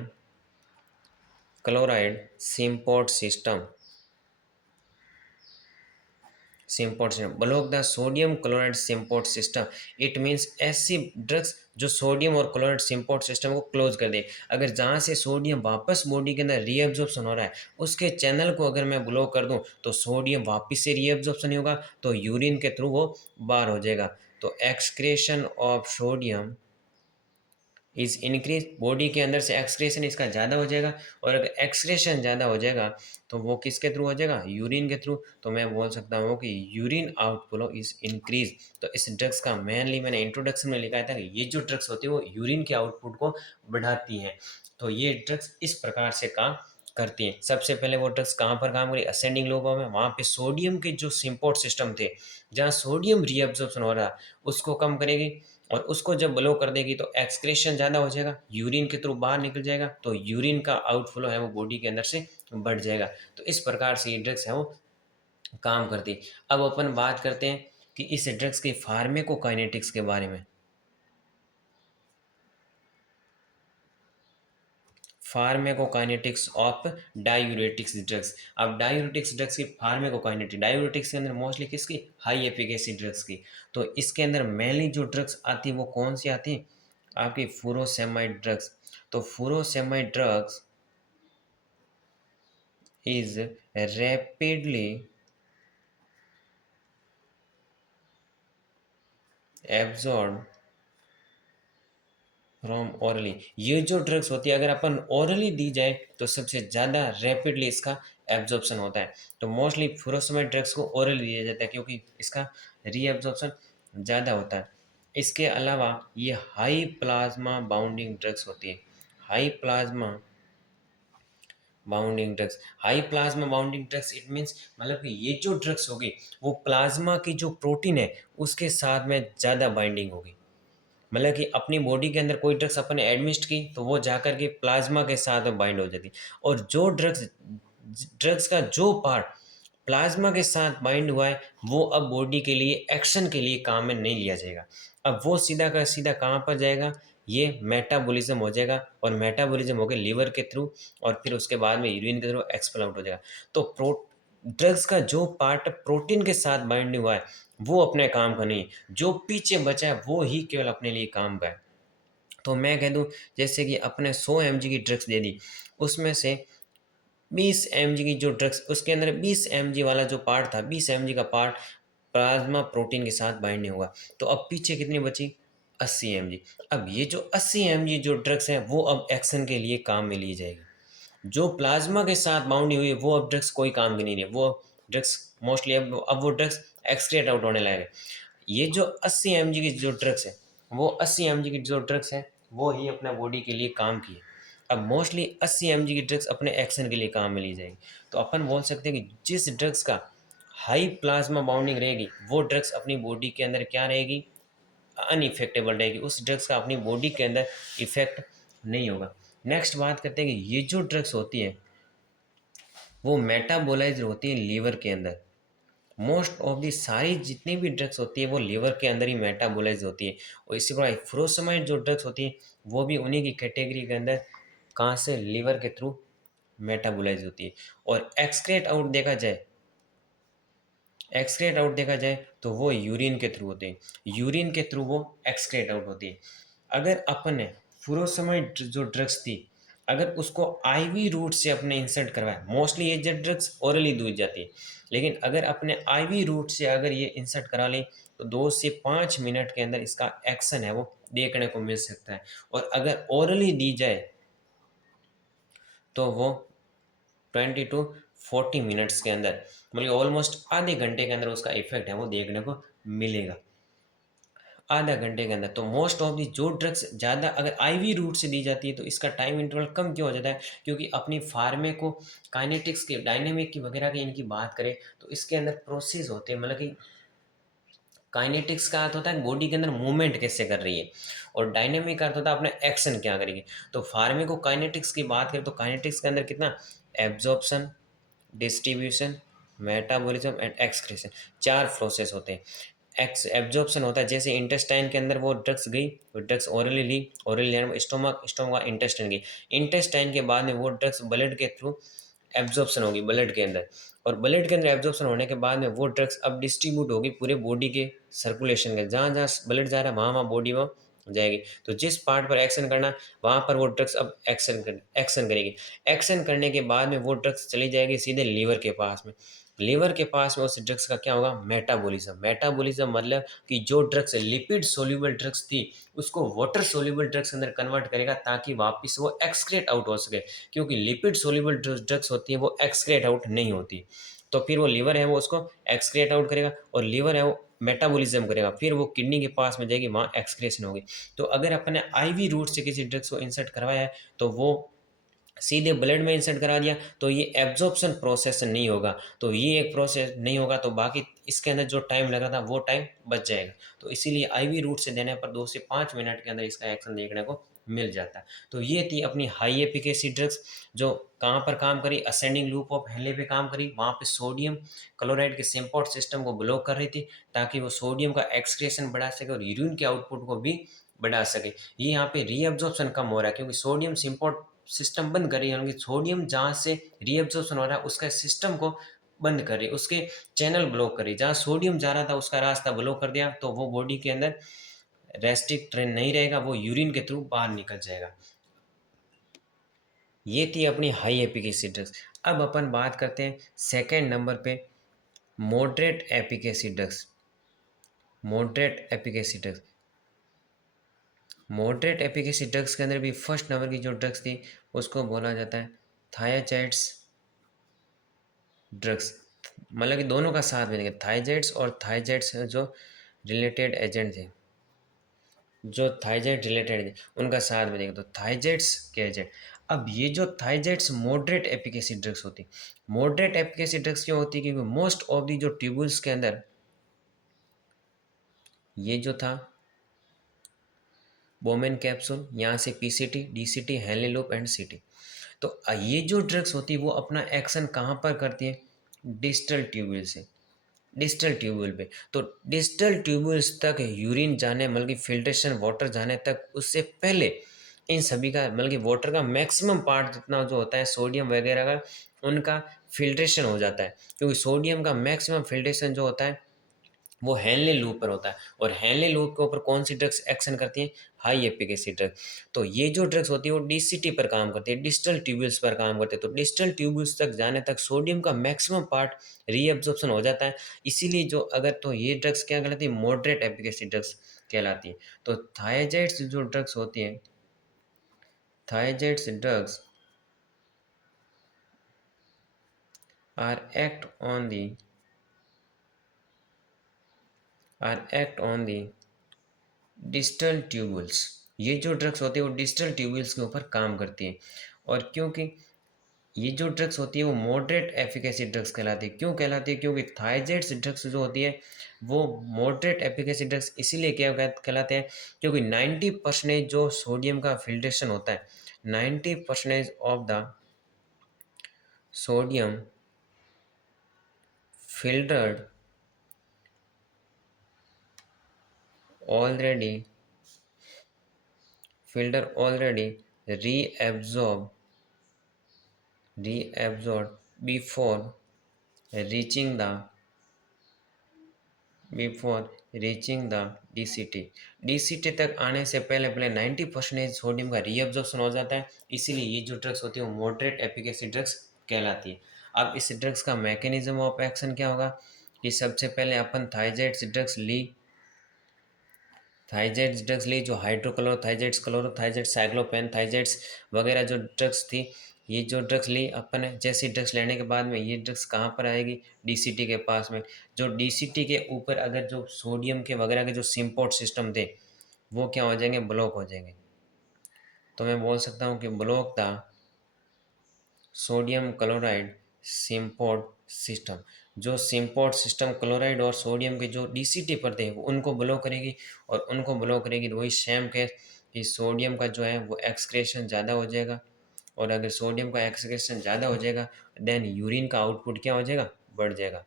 chloride symport system. Symport system block the sodium chloride symport system. It means ऐसी ड्रग्स जो सोडियम और क्लोराइड सिम्पोर्ट सिस्टम को क्लोज कर दे। अगर जहाँ से सोडियम वापस बॉडी के अंदर रीअब्जॉर्प्शन हो रहा है, उसके चैनल को अगर मैं ब्लॉक कर दूँ तो सोडियम वापस से रीअब्जॉर्प्शन नहीं होगा, तो यूरिन के थ्रू वो बाहर हो जाएगा। तो excretion of sodium is increase. Body के अंदर से एक्सक्रेशन इसका ज़्यादा हो जाएगा, और अगर एक्सक्रेशन ज़्यादा हो जाएगा तो वो किसके थ्रू हो जाएगा? यूरिन के थ्रू। तो मैं बोल सकता हूँ कि यूरिन आउटफ्लो इज इंक्रीज। तो इस ड्रग्स का मेनली मैंने इंट्रोडक्शन में लिखा था कि ये जो ड्रग्स होती है वो यूरिन के आउटपुट को बढ़ाती हैं। तो ये ड्रग्स इस प्रकार से काम करती हैं। सबसे पहले वो ड्रग्स कहाँ पर काम करी? असेंडिंग लोब में। वहाँ पे सोडियम के जो सिम्पोर्ट सिस्टम थे, जहाँ सोडियम रीअब्जॉर्प्शन हो रहा, उसको कम करेगी। और उसको जब ब्लो कर देगी तो एक्सक्रेशन ज़्यादा हो जाएगा, यूरिन के थ्रू बाहर निकल जाएगा, तो यूरिन का आउटफ्लो है वो बॉडी के अंदर से बढ़ जाएगा। तो इस प्रकार से ये ड्रग्स है वो काम करती है। अब अपन बात करते हैं कि इस ड्रग्स की फार्मेकोकाइनेटिक्स के बारे में। Pharmacokinetics of diuretics drugs. अब डायूरेटिक्स ड्रग्स की फार्मेकोकाइनेटिक्स, डायूरेटिक्स के अंदर मोस्टली किसकी? हाई एफिकेसी ड्रग्स की। तो इसके अंदर मेनली जो ड्रग्स आती है वो कौन सी आती है? आपकी फुरोसेमाइड ड्रग्स। तो फुरोसेमाइड drugs is rapidly absorb from orally. ये जो ड्रग्स होती है अगर अपन ओरली दी जाए तो सबसे ज़्यादा रैपिडली इसका एब्जॉर्प्शन होता है। तो मोस्टली फुरोसमाइड ड्रग्स को ओरली दिया जाता है क्योंकि इसका रीएब्जॉर्प्शन ज़्यादा होता है। इसके अलावा ये हाई प्लाज्मा बाउंडिंग ड्रग्स होती है। High plasma bounding drugs. High plasma bounding drugs it means मतलब कि ये जो ड्रग्स होगी वो प्लाज्मा की जो प्रोटीन है उसके साथ में ज़्यादा बाइंडिंग होगी। मतलब कि अपनी बॉडी के अंदर कोई ड्रग्स अपन ने एडमिस्ट की तो वो जाकर के प्लाज्मा के साथ में बाइंड हो जाती। और जो ड्रग्स ड्रग्स का जो पार्ट प्लाज्मा के साथ बाइंड हुआ है वो अब बॉडी के लिए एक्शन के लिए काम में नहीं लिया जाएगा। अब वो सीधा का सीधा कहाँ पर जाएगा? ये मेटाबॉलिज्म हो जाएगा, और मेटाबॉलिज्म हो गया लीवर के थ्रू, और फिर उसके बाद में यूरिन के थ्रू एक्सपेल आउट हो जाएगा। तो ड्रग्स का जो पार्ट प्रोटीन के साथ बाइंड हुआ है वो अपने काम का नहीं, जो पीछे बचा है वो ही केवल अपने लिए काम का है। तो मैं कह दूं जैसे कि अपने 100 mg की ड्रग्स दे दी, उसमें से 20 mg की जो ड्रग्स, उसके अंदर 20 mg वाला जो पार्ट था, 20 mg का पार्ट प्लाज्मा प्रोटीन के साथ बाइंड नहीं हुआ, तो अब पीछे कितनी बची? 80 mg। अब ये जो 80 mg जो ड्रग्स है वो अब एक्शन के लिए काम में ली जाएगी। जो प्लाज्मा के साथ बाउंड हुई है वो अब ड्रग्स कोई काम की नहीं रही, वो ड्रग्स मोस्टली अब वो ड्रग्स एक्सक्रिएट आउट होने लगे। ये जो 80 mg की जो ड्रग्स है वो 80 mg की जो ड्रग्स है वो ही अपना बॉडी के लिए काम की है। अब मोस्टली 80 mg की ड्रग्स अपने एक्शन के लिए काम में ली जाएगी। तो अपन बोल सकते हैं कि जिस ड्रग्स का हाई प्लाज्मा बाउंडिंग रहेगी वो ड्रग्स अपनी बॉडी के अंदर क्या रहेगी? अनइफेक्टेबल रहेगी, उस ड्रग्स का अपनी बॉडी के अंदर इफेक्ट नहीं होगा। नेक्स्ट बात करते हैं कि ये जो ड्रग्स होती है वो मेटाबोलाइज होती है लीवर के अंदर। मोस्ट ऑफ दी सारी जितनी भी ड्रग्स होती है वो लीवर के अंदर ही मेटाबोलाइज होती है। और इसी प्रकार फ्रोसमाइड जो ड्रग्स होती है वो भी उन्हीं की कैटेगरी के अंदर कहाँ से? लीवर के थ्रू मेटाबोलाइज होती है। और एक्सक्रेट आउट देखा जाए तो वो यूरिन के थ्रू होते हैं, यूरिन के थ्रू वो एक्सक्रेट आउट होती है। अगर अपन ने फुरोसमाइड जो ड्रग्स थी अगर उसको आईवी रूट से अपने इंसर्ट करवाए, मोस्टली ये ड्रग्स ओरली दी जाती है, लेकिन अगर अपने आईवी रूट से अगर ये इंसर्ट करा लें तो 2 से 5 मिनट के अंदर इसका एक्शन है वो देखने को मिल सकता है। और अगर ओरली दी जाए तो वो 20 to 40 मिनट्स के अंदर, मतलब ऑलमोस्ट आधे घंटे के अंदर उसका इफेक्ट है वो देखने को मिलेगा, आधा घंटे के अंदर। तो मोस्ट ऑफ दी जो ड्रग्स ज़्यादा अगर आईवी रूट से दी जाती है तो इसका टाइम इंटरवल कम क्यों हो जाता है, क्योंकि अपनी फार्मे को काइनेटिक्स की, डायनेमिक की वगैरह की इनकी बात करें तो इसके अंदर प्रोसेस होते हैं, मतलब कि काइनेटिक्स का अर्थ होता है बॉडी के अंदर मूवमेंट कैसे कर रही है, और डायनेमिक का अर्थ होता है अपने एक्शन क्या करेगी। तो फार्मे को काइनेटिक्स की बात करें तो काइनेटिक्स के अंदर कितना, absorption, distribution, metabolism and excretion, 4 process होते हैं। एक्स एब्जॉर्प्शन होता है, जैसे इंटेस्टाइन के अंदर वो ड्रग्स गई, वो ड्रग्स ओरली ली, ओरली लेने स्टोमक, स्टोमक इंटेस्टाइन गई, इंटेस्टाइन के बाद में वो ड्रग्स ब्लड के थ्रू एब्जॉर्प्शन होगी ब्लड के अंदर, और ब्लड के अंदर एब्जॉर्प्शन होने के बाद में वो ड्रग्स अब डिस्ट्रीब्यूट होगी पूरे बॉडी के सर्कुलेशन के, जहाँ जहाँ ब्लड जा रहा है वहाँ वहाँ बॉडी में जाएगी। तो जिस पार्ट पर एक्शन करना वहाँ पर वो ड्रग्स अब एक्शन करेगी। एक्शन करने के बाद में वो ड्रग्स चली जाएगी सीधे लीवर के पास में, लीवर के पास में उस ड्रग्स का क्या होगा, मेटाबॉलिज्म। मेटाबॉलिज्म मतलब कि जो ड्रग्स लिपिड सोल्यूबल ड्रग्स थी उसको वाटर सोल्यूबल ड्रग्स के अंदर कन्वर्ट करेगा ताकि वापस वो एक्सक्रेट आउट हो सके, क्योंकि लिपिड सोल्यूबल ड्रग्स होती है वो एक्सक्रेट आउट नहीं होती। तो फिर वो लीवर है वो उसको एक्सक्रेट आउट करेगा, और लीवर है वो मेटाबॉलिज्म करेगा, फिर वो किडनी के पास में जाएगी, वहाँ एक्सक्रेशन होगी। तो अगर अपने आईवी रूट से किसी ड्रग्स को इंसर्ट करवाया है तो वो सीधे ब्लड में इंसर्ट करा दिया तो ये एब्जॉर्प्शन प्रोसेस नहीं होगा, तो ये एक प्रोसेस नहीं होगा तो बाकी इसके अंदर जो टाइम लगा था वो टाइम बच जाएगा। तो इसीलिए आईवी रूट से देने पर 2 से 5 मिनट के अंदर इसका एक्शन देखने को मिल जाता है। तो ये थी अपनी हाई एफिकेसी ड्रग्स, जो कहाँ पर काम करी, असेंडिंग लूप ऑफ हेनले पे काम करी, वहाँ पे सोडियम क्लोराइड के सिम्पोर्ट सिस्टम को ब्लॉक कर रही थी ताकि वो सोडियम का एक्सक्रेशन बढ़ा सके और यूरिन के आउटपुट को भी बढ़ा सके। ये यहाँ पे रीअब्जॉर्प्शन कम हो रहा है क्योंकि सोडियम सिम्पोर्ट सिस्टम बंद कर रही है, यानी सोडियम जहाँ से रीअब्जॉर्प्शन हो रहा है उसका सिस्टम को बंद कर रही है, उसके चैनल ब्लॉक कर रही है, जहाँ सोडियम जा रहा था उसका रास्ता ब्लॉक कर दिया तो वो बॉडी के अंदर रेस्ट्रिक्ट ट्रेन नहीं रहेगा, वो यूरिन के थ्रू बाहर निकल जाएगा। ये थी अपनी हाई एफिकेसी ड्रग्स। अब अपन बात करते हैं सेकेंड नंबर पे moderate efficacy drugs. Moderate efficacy drugs, moderate efficacy drugs के अंदर भी फर्स्ट नंबर की जो ड्रग्स थी उसको बोला जाता है थायाजाइड्स ड्रग्स, मतलब कि दोनों का साथ में देंगे, थाइजाइड्स और थाइजाइड्स जो रिलेटेड एजेंट थे, जो थाइजाइड रिलेटेड थे उनका साथ में देंगे तो थाइजाइड्स के एजेंट। अब ये जो थाइजाइड्स मॉडरेट एफिकेसी ड्रग्स होती, मॉडरेट एफिकेसी ड्रग्स क्यों होती है, क्योंकि मोस्ट ऑफ दी जो ट्यूबुल्स के अंदर ये जो था बोमेन कैप्सूल, यहाँ से PCT, DCT, Henle loop and सीटी, तो ये जो ड्रग्स होती है वो अपना एक्शन कहाँ पर करती है, डिस्टल ट्यूब्यूल से, डिस्टल ट्यूब्यूल पे। तो डिस्टल ट्यूब्यूल्स तक यूरिन जाने, मतलब कि फिल्ट्रेशन वाटर जाने तक उससे पहले इन सभी का, मतलब कि वाटर का मैक्सिमम पार्ट जितना जो होता है सोडियम वगैरह का, उनका फिल्ट्रेशन हो जाता है, क्योंकि सोडियम का मैक्सिमम फिल्ट्रेशन जो होता है वो हेनले लूप पर होता है, और हेनले लूप के ऊपर कौन सी ड्रग्स एक्शन करती हैं, हाई एफिकेसी ड्रग। तो ये जो ड्रग्स होती है वो डीसीटी पर काम करती है, डिस्टल ट्यूब्यूल्स पर काम करते हैं, तो डिस्टल ट्यूब्यूल्स तक जाने तक सोडियम का मैक्सिमम पार्ट रीअब्जॉर्प्शन हो जाता है। इसीलिए जो अगर, तो ये ड्रग्स क्या कहलाती है, मॉडरेट एफिकेसी ड्रग्स कहलाती है। तो थायजाइड्स जो ड्रग्स होती हैं, thiazides drugs are act on the distal tubules. ये जो ड्रग्स होती है वो डिस्टल ट्यूबुल्स के ऊपर काम करती है, और क्योंकि ये जो ड्रग्स होती है वो मॉडरेट एफिकेसी ड्रग्स कहलाती है। क्यों कहलाती है, क्योंकि थायजाइड्स ड्रग्स जो होती है वो मॉडरेट एफिकेसी ड्रग्स इसीलिए क्या कहलाते हैं, क्योंकि 90% जो सोडियम का फिल्ट्रेशन होता है, 90% of the sodium filtered already reabsorbed before reaching the reaching the DCT. DCT तक आने से पहले पहले 90% सोडियम का रीअब्जॉर्प्शन हो जाता है, इसीलिए ये जो ड्रग्स होती है वो मॉडरेट एफिकेसी ड्रग्स कहलाती है। अब इस ड्रग्स का मैकेनिज्म ऑफ एक्शन क्या होगा कि सबसे पहले अपन थाइजाइड्स ड्रग्स ली, थाइजाइड्स ड्रग्स ली जो हाइड्रोक्लोरोथाइजाइड्स, क्लोरोथाइजाइड्स, साइक्लोपेन थाइजाइड्स वगैरह जो ड्रग्स थी, ये जो ड्रग्स ली अपन ने, जैसी ड्रग्स लेने के बाद में ये ड्रग्स कहाँ पर आएगी, डीसीटी के पास में। जो डीसीटी के ऊपर अगर जो सोडियम के वगैरह के जो सिम्पोर्ट सिस्टम थे वो क्या हो जाएंगे, ब्लॉक हो जाएंगे। तो मैं बोल सकता हूँ कि ब्लॉक था सोडियम क्लोराइड सिम्पोर्ट सिस्टम। जो सिम्पोर्ट सिस्टम क्लोराइड और सोडियम के जो डीसीटी पड़ते हैं वो उनको ब्लॉक करेगी, और उनको ब्लॉक करेगी तो वही सेम केस कि सोडियम का जो है वो एक्सक्रेशन ज़्यादा हो जाएगा, और अगर सोडियम का एक्सक्रेशन ज़्यादा हो जाएगा देन यूरिन का आउटपुट क्या हो जाएगा, बढ़ जाएगा,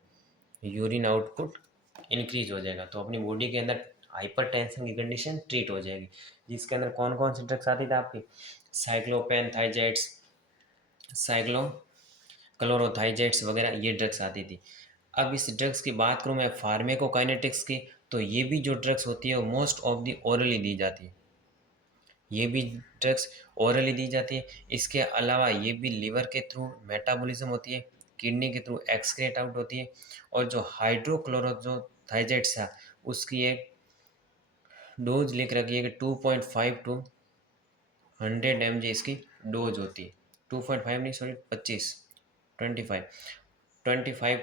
यूरिन आउटपुट इंक्रीज हो जाएगा। तो अपनी बॉडी के अंदर हाइपरटेंशन की कंडीशन ट्रीट हो जाएगी, जिसके अंदर कौन कौन सी ड्रग्स आती थी आपकी, साइक्लोपेन थाइजाइड्स, साइक्लो क्लोरोथाइजाइड्स वगैरह ये ड्रग्स आती थी। अब इस ड्रग्स की बात करूँ मैं फार्मेकोकाइनेटिक्स की, तो ये भी जो ड्रग्स होती है वो मोस्ट ऑफ दी ओरली दी जाती है, ये भी ड्रग्स ओरली दी जाती है। इसके अलावा ये भी लीवर के थ्रू मेटाबॉलिज्म होती है, किडनी के थ्रू एक्सक्रेट आउट होती है, और जो हाइड्रोक्लोरोथाइजाइड्स है उसकी एक डोज लिख रखी है कि 2.5 टू 100 mg इसकी डोज होती है, 2.5 नहीं सॉरी 25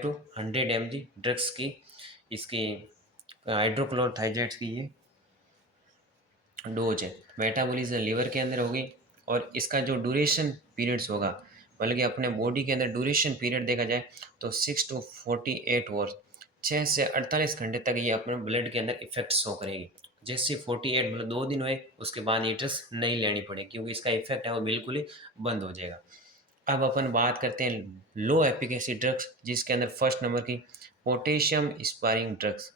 टू 100 mg ड्रग्स की, इसकी हाइड्रोक्लोरोथाइजाइड्स की ये डोज है। मेटाबॉलिज्म लीवर के अंदर होगी, और इसका जो ड्यूरेशन पीरियड्स होगा, मतलब कि अपने बॉडी के अंदर ड्यूरेशन पीरियड देखा जाए तो 6 to 48 आवर्स, 6 से 48 घंटे तक ये अपने ब्लड के अंदर इफेक्ट शो करेगी। जैसे 48 मतलब 2 दिन हुए उसके बाद ये ड्रग्स नहीं लेनी पड़ेगी, क्योंकि इसका इफेक्ट है वो बिल्कुल ही बंद हो जाएगा। अब अपन बात करते हैं लो एफिकेसी ड्रग्स, जिसके अंदर फर्स्ट नंबर की potassium sparring drugs.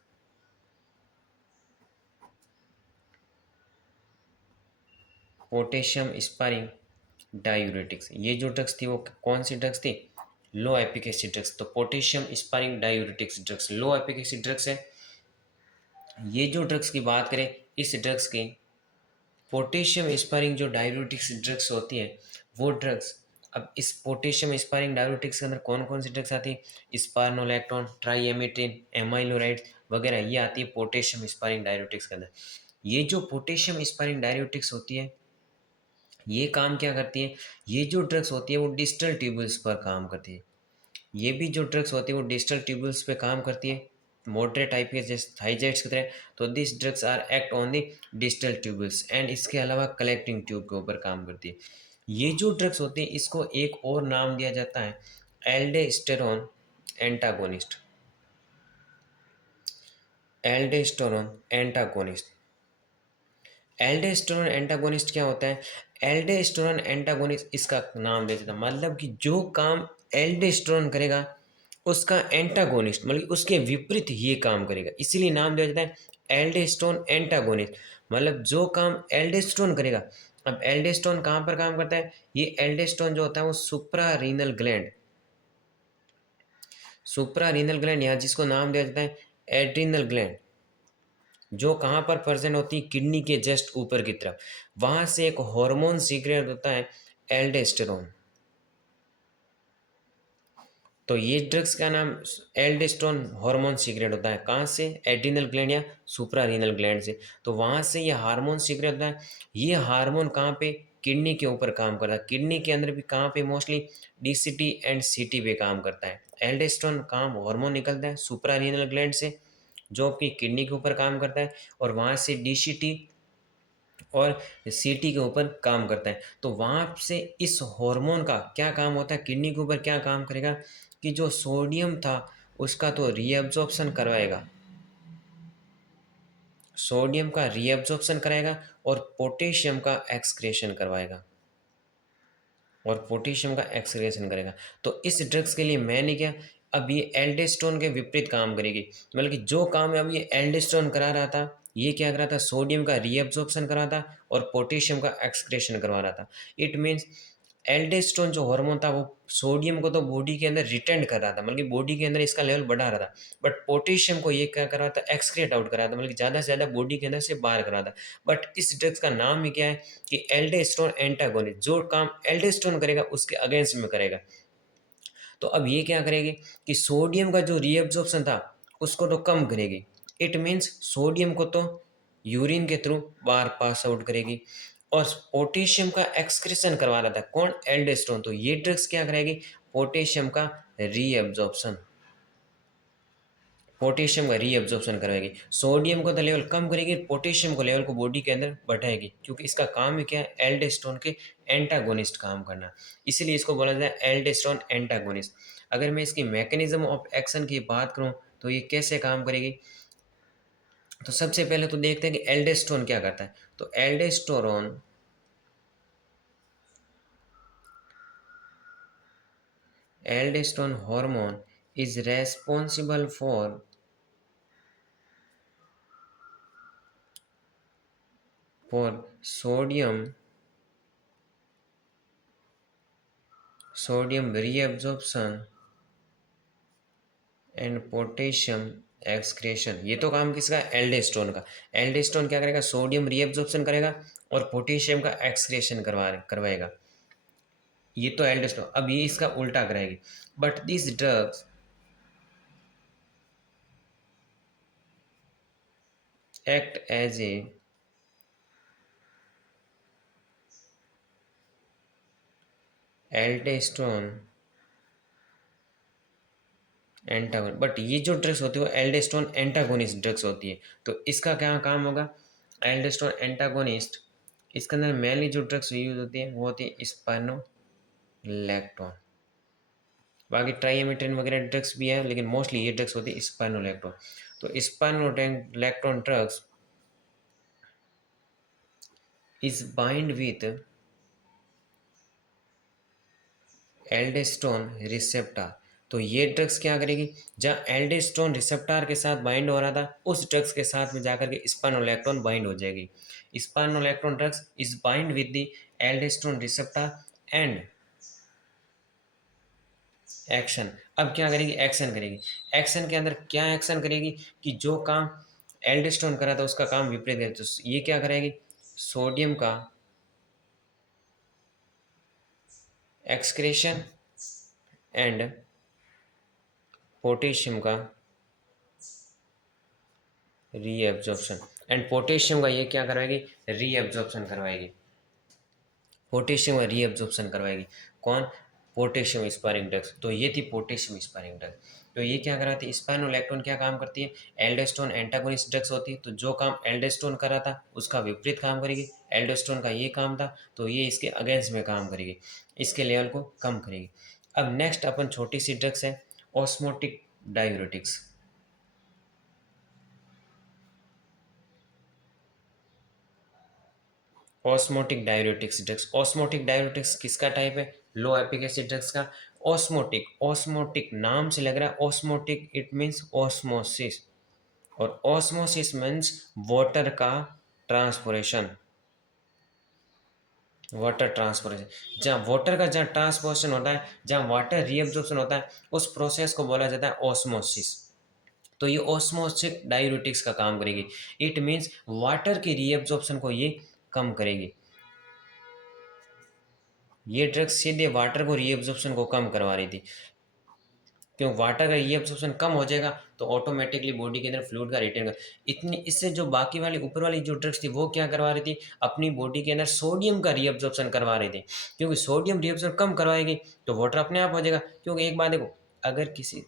Potassium sparring diuretics, ये जो ड्रग्स थी वो कौन सी ड्रग्स थी, लो एफिकेसी ड्रग्स। तो पोटेशियम स्पारिंग डायूरेटिक्स ड्रग्स लो एफिकेसी ड्रग्स है। ये जो ड्रग्स की बात करें, इस ड्रग्स की पोटेशियम स्पारिंग जो डायूरेटिक्स ड्रग्स होती है वो ड्रग्स, अब इस पोटेशियम स्पारिंग डायूरेटिक्स के अंदर कौन कौन सी ड्रग्स आती है, स्पारनोलैक्टोन, ट्राइएमिट्रिन, एमाइलोराइड वगैरह, ये आती है पोटेशियम स्पारिंग डायूरेटिक्स के अंदर। ये जो पोटेशियम स्पारिंग डायूरेटिक्स होती है ये काम क्या करती है, ये जो ड्रग्स होती है वो डिस्टल ट्यूबल्स पर काम करती है। ये भी जो ड्रग्स होती है वो डिस्टल ट्यूबल्स पे काम करती है, मॉडरेट टाइप के जैसे थाइजाइड्स की तरह। तो this drugs are act on the distal tubules and इसके अलावा कलेक्टिंग ट्यूब के ऊपर काम करती है। ये जो ड्रग्स होती है इसको एक और नाम दिया जाता है aldosterone antagonist, aldosterone antagonist. Aldosterone antagonist क्या होता है, एल्डोस्टेरोन एंटागोनिस्ट इसका नाम दे देता, मतलब कि जो काम एल्डोस्टेरोन करेगा उसका एंटागोनिस्ट मतलब उसके विपरीत ये काम करेगा, इसीलिए नाम दिया जाता है एल्डोस्टेरोन एंटागोनिस्ट, मतलब जो काम एल्डोस्टेरोन करेगा। अब एल्डोस्टेरोन कहाँ पर काम करता है, ये एल्डोस्टेरोन जो होता है वो सुप्रा रीनल ग्लैंड यहाँ जिसको नाम दिया जाता है एड्रिनल ग्लैंड, जो कहाँ पर प्रेजेंट होती है, किडनी के जस्ट ऊपर की तरफ, वहां से एक हार्मोन सीक्रेट होता है एल्डोस्टेरोन। तो ये ड्रग्स का नाम एल्डोस्टेरोन हार्मोन सीक्रेट होता है, कहाँ से, एड्रिनल ग्लैंड या सुप्रा रीनल ग्लैंड से। तो वहां से ये हार्मोन सीक्रेट होता है। ये हार्मोन कहाँ पे, किडनी के ऊपर काम करता है, किडनी के अंदर भी कहाँ पे, मोस्टली डीसीटी एंड सीटी पे काम करता है। एल्डोस्टेरोन काम हार्मोन निकलता है सुप्रा रीनल ग्लैंड से जो आपकी किडनी के ऊपर काम करता है, और वहाँ से डीसीटी और सीटी के ऊपर काम करता है। तो वहाँ से इस हार्मोन का क्या काम होता है, किडनी के ऊपर क्या काम करेगा कि जो सोडियम था उसका तो रीअब्जॉर्प्शन करवाएगा, सोडियम का रीअब्जॉर्प्शन कराएगा और पोटेशियम का एक्सक्रेशन करवाएगा, और पोटेशियम का एक्सक्रेशन करेगा। तो इस ड्रग्स के लिए मैंने क्या, अब ये एल्डोस्टेरोन के विपरीत काम करेगी, मतलब कि जो काम अब ये एल्डोस्टेरोन करा रहा था ये क्या करा था, सोडियम का रीअब्जॉर्प्शन करा था और पोटेशियम का एक्सक्रेशन करवा रहा था। इट मीन्स एल्डोस्टेरोन जो हार्मोन था वो सोडियम को तो बॉडी के अंदर रिटेंड कर रहा था, मतलब कि बॉडी के अंदर इसका लेवल बढ़ा रहा था, बट पोटेशियम को ये क्या कर रहा था, एक्सक्रिएट आउट कर रहा था, मतलब कि ज़्यादा से ज़्यादा बॉडी के अंदर से बाहर कर रहा था। बट इस ड्रग्स का नाम ही क्या है कि एल्डोस्टेरोन एंटागोनिस्ट, जो काम एल्डोस्टेरोन करेगा उसके अगेंस्ट में करेगा। तो अब ये क्या करेगी कि सोडियम का जो रीअब्जॉर्प्शन था उसको तो कम करेगी। इट मीन्स सोडियम को तो यूरिन के थ्रू बाहर पास आउट करेगी, और पोटेशियम का एक्सक्रीशन करवा रहा था कौन, एल्डोस्टेरोन। तो ये ड्रग्स क्या करेगी, पोटेशियम का रीअब्जॉर्प्शन, पोटेशियम का रीअब्जॉर्प्शन करवाएगी। सोडियम को तो लेवल कम करेगी, पोटेशियम को लेवल को बॉडी के अंदर बढ़ाएगी, क्योंकि इसका काम ही क्या है, एल्डोस्टेरोन के एंटागोनिस्ट काम करना, इसीलिए इसको बोला जाता है एल्डोस्टेरोन एंटागोनिस्ट। अगर मैं इसकी मैकेनिज्म ऑफ एक्शन की बात करूं तो ये कैसे काम करेगी, तो सबसे पहले तो देखते हैं कि एल्डोस्टेरोन क्या करता है। तो aldosterone hormone is responsible for sodium reabsorption and potassium excretion. ये तो काम किसका, एल्डोस्टेरोन का। एल्डोस्टेरोन क्या करेगा, सोडियम रीअब्जॉर्प्शन करेगा और पोटेशियम का एक्सक्रेशन करवाएगा। ये तो एल्डोस्टेरोन, अब ये इसका उल्टा कराएगी। But this drugs act as a aldosterone antagonist, but ये जो ड्रग्स होती है वो एल्डोस्टेरोन एंटागोनिस्ट ड्रग्स होती है। तो इसका क्या काम होगा, एल्डोस्टेरोन एंटागोनिस्ट, इसके अंदर मेनली जो ड्रग्स यूज होती है वो होती है स्पाइनोलैक्टोन। बाकी ट्राइएमिट्रिन वगैरह ड्रग्स भी है, लेकिन मोस्टली ये ड्रग्स होती है स्पाइनोलैक्टोन। तो spironolactone drugs is bind with aldosterone receptor. तो ये ड्रग्स क्या करेगी, जहाँ एल्डोस्टेरोन रिसेप्टर के साथ बाइंड हो रहा था उस ड्रग्स के साथ में जाकर के स्पाइनोलैक्टोन बाइंड हो जाएगी। Spironolactone drugs is bind with the aldosterone receptor and action. अब क्या करेगी, एक्शन करेगी। एक्शन के अंदर क्या एक्शन करेगी कि जो काम एल्डोस्टेरोन करा था उसका काम विपरीत है, तो ये क्या करेगी, सोडियम का एक्सक्रेशन एंड पोटेशियम का रीएब्जॉर्प्शन। एंड पोटेशियम का ये क्या करवाएगी, रीएब्जॉर्प्शन करवाएगी, पोटेशियम का रीएब्जॉर्प्शन करवाएगी। कौन, पोटेशियम स्पायरिंग ड्रग्स। तो ये थी पोटेशियम स्पायरिंग ड्रग्स। तो ये क्या कराती है, स्पाइनोलैक्टोन क्या काम करती है, एल्डोस्टेरोन एंटागोनिस्ट ड्रग्स होती है। तो जो काम एल्डोस्टेरोन कर रहा था उसका विपरीत काम करेगी, एल्डोस्टेरोन का ये काम था तो ये इसके अगेंस्ट में काम करेगी, इसके लेवल को कम करेगी। अब नेक्स्ट अपन छोटी सी ड्रग्स है osmotic diuretics. Osmotic diuretics drugs, osmotic diuretics किसका टाइप है, लो एफिकेसी ड्रग्स का। ऑस्मोटिक, ऑस्मोटिक नाम से लग रहा है ऑस्मोटिक, इट मीन्स ऑस्मोसिस, और ऑस्मोसिस मीन्स वाटर का ट्रांसपोरेशन, वाटर ट्रांसपोरेशन। जहाँ वाटर का जहाँ ट्रांसपोरेशन होता है, जहाँ वाटर रीअब्जॉर्प्शन होता है, उस प्रोसेस को बोला जाता है ऑस्मोसिस। तो ये ऑस्मोसिक डायूरेटिक्स का काम करेगी, इट मीन्स वाटर की रीअब्जॉर्प्शन को ये कम करेगी। ये ड्रग्स सीधे वाटर को रीअब्जॉर्प्शन को कम करवा रही थी, क्यों, वाटर का रीअब्जॉर्प्शन कम हो जाएगा तो ऑटोमेटिकली बॉडी के अंदर फ्लूइड का रिटेन कर, इतनी इससे जो बाकी वाली ऊपर वाली जो ड्रग्स थी वो क्या करवा रही थी, अपनी बॉडी के अंदर सोडियम का रीअब्जॉर्प्शन करवा रही थी, क्योंकि सोडियम रीअब्जॉर्ब कम करवाएगी तो वाटर अपने आप हो जाएगा। क्योंकि एक बात देखो, अगर किसी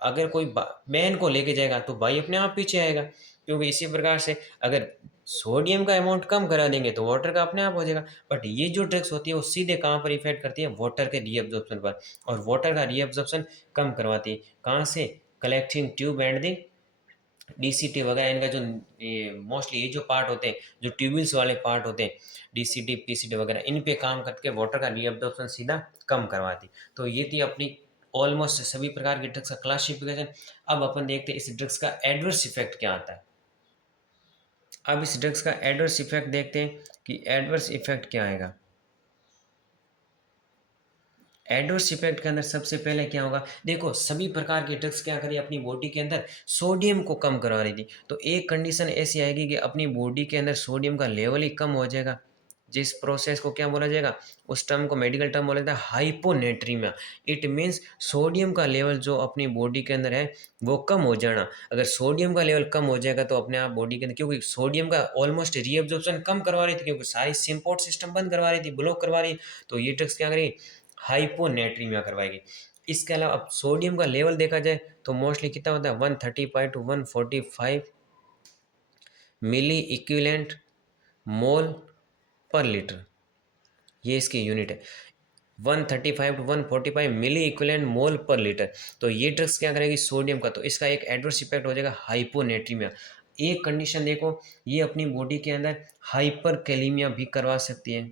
अगर कोई बहन को लेके जाएगा तो भाई अपने आप पीछे आएगा, क्योंकि इसी प्रकार से अगर सोडियम का अमाउंट कम करा देंगे तो वाटर का अपने आप हो जाएगा। बट ये जो ड्रग्स होती है वो सीधे कहाँ पर इफेक्ट करती है, वाटर के रीअब्जॉर्प्शन पर, और वाटर का रीअब्जॉर्प्शन कम करवाती है। कहाँ से, collecting tube and the DCT वगैरह, इनका जो ये मोस्टली ये जो पार्ट होते हैं, जो ट्यूबल्स वाले पार्ट होते हैं, डीसीटी पीसीटी वगैरह, इन पे काम करके वाटर का रीअब्जॉर्प्शन सीधा कम करवाती। तो ये थी अपनी ऑलमोस्ट सभी प्रकार के ड्रग्स का क्लासिफिकेशन। अब अपन देखते हैं इस ड्रग्स का एडवर्स इफेक्ट क्या आता है। अब इस ड्रग्स का एडवर्स इफेक्ट देखते हैं कि एडवर्स इफेक्ट क्या आएगा। एडवर्स इफेक्ट के अंदर सबसे पहले क्या होगा, देखो सभी प्रकार के ड्रग्स क्या करिए अपनी बॉडी के अंदर सोडियम को कम करवा रही थी। तो एक कंडीशन ऐसी आएगी कि अपनी बॉडी के अंदर सोडियम का लेवल ही कम हो जाएगा, जिस प्रोसेस को क्या बोला जाएगा, उस टर्म को मेडिकल टर्म बोला जाता है हाइपोनेट्रीमिया। इट मीन्स सोडियम का लेवल जो अपनी बॉडी के अंदर है वो कम हो जाना। अगर सोडियम का लेवल कम हो जाएगा तो अपने आप बॉडी के अंदर, क्योंकि सोडियम का ऑलमोस्ट रीअब्जॉर्प्शन कम करवा रही थी, क्योंकि सारी सिंपोर्ट सिस्टम बंद करवा रही थी, ब्लॉक करवा रही, तो ये ड्रग्स क्या करेगी, हाइपोनेट्रीमिया करवाएगी। इसके अलावा अब सोडियम का लेवल देखा जाए तो मोस्टली कितना होता है, 135 टू 145 मिली इक्विवेलेंट मोल पर लीटर, ये इसकी यूनिट है, 135 टू 145 मिली इक्विवेलेंट मोल पर लीटर। तो ये ड्रग्स क्या करेगी सोडियम का, तो इसका एक एडवर्स इफेक्ट हो जाएगा हाइपोनेट्रीमिया। एक कंडीशन देखो, ये अपनी बॉडी के अंदर हाइपर कैलीमिया भी करवा सकती है।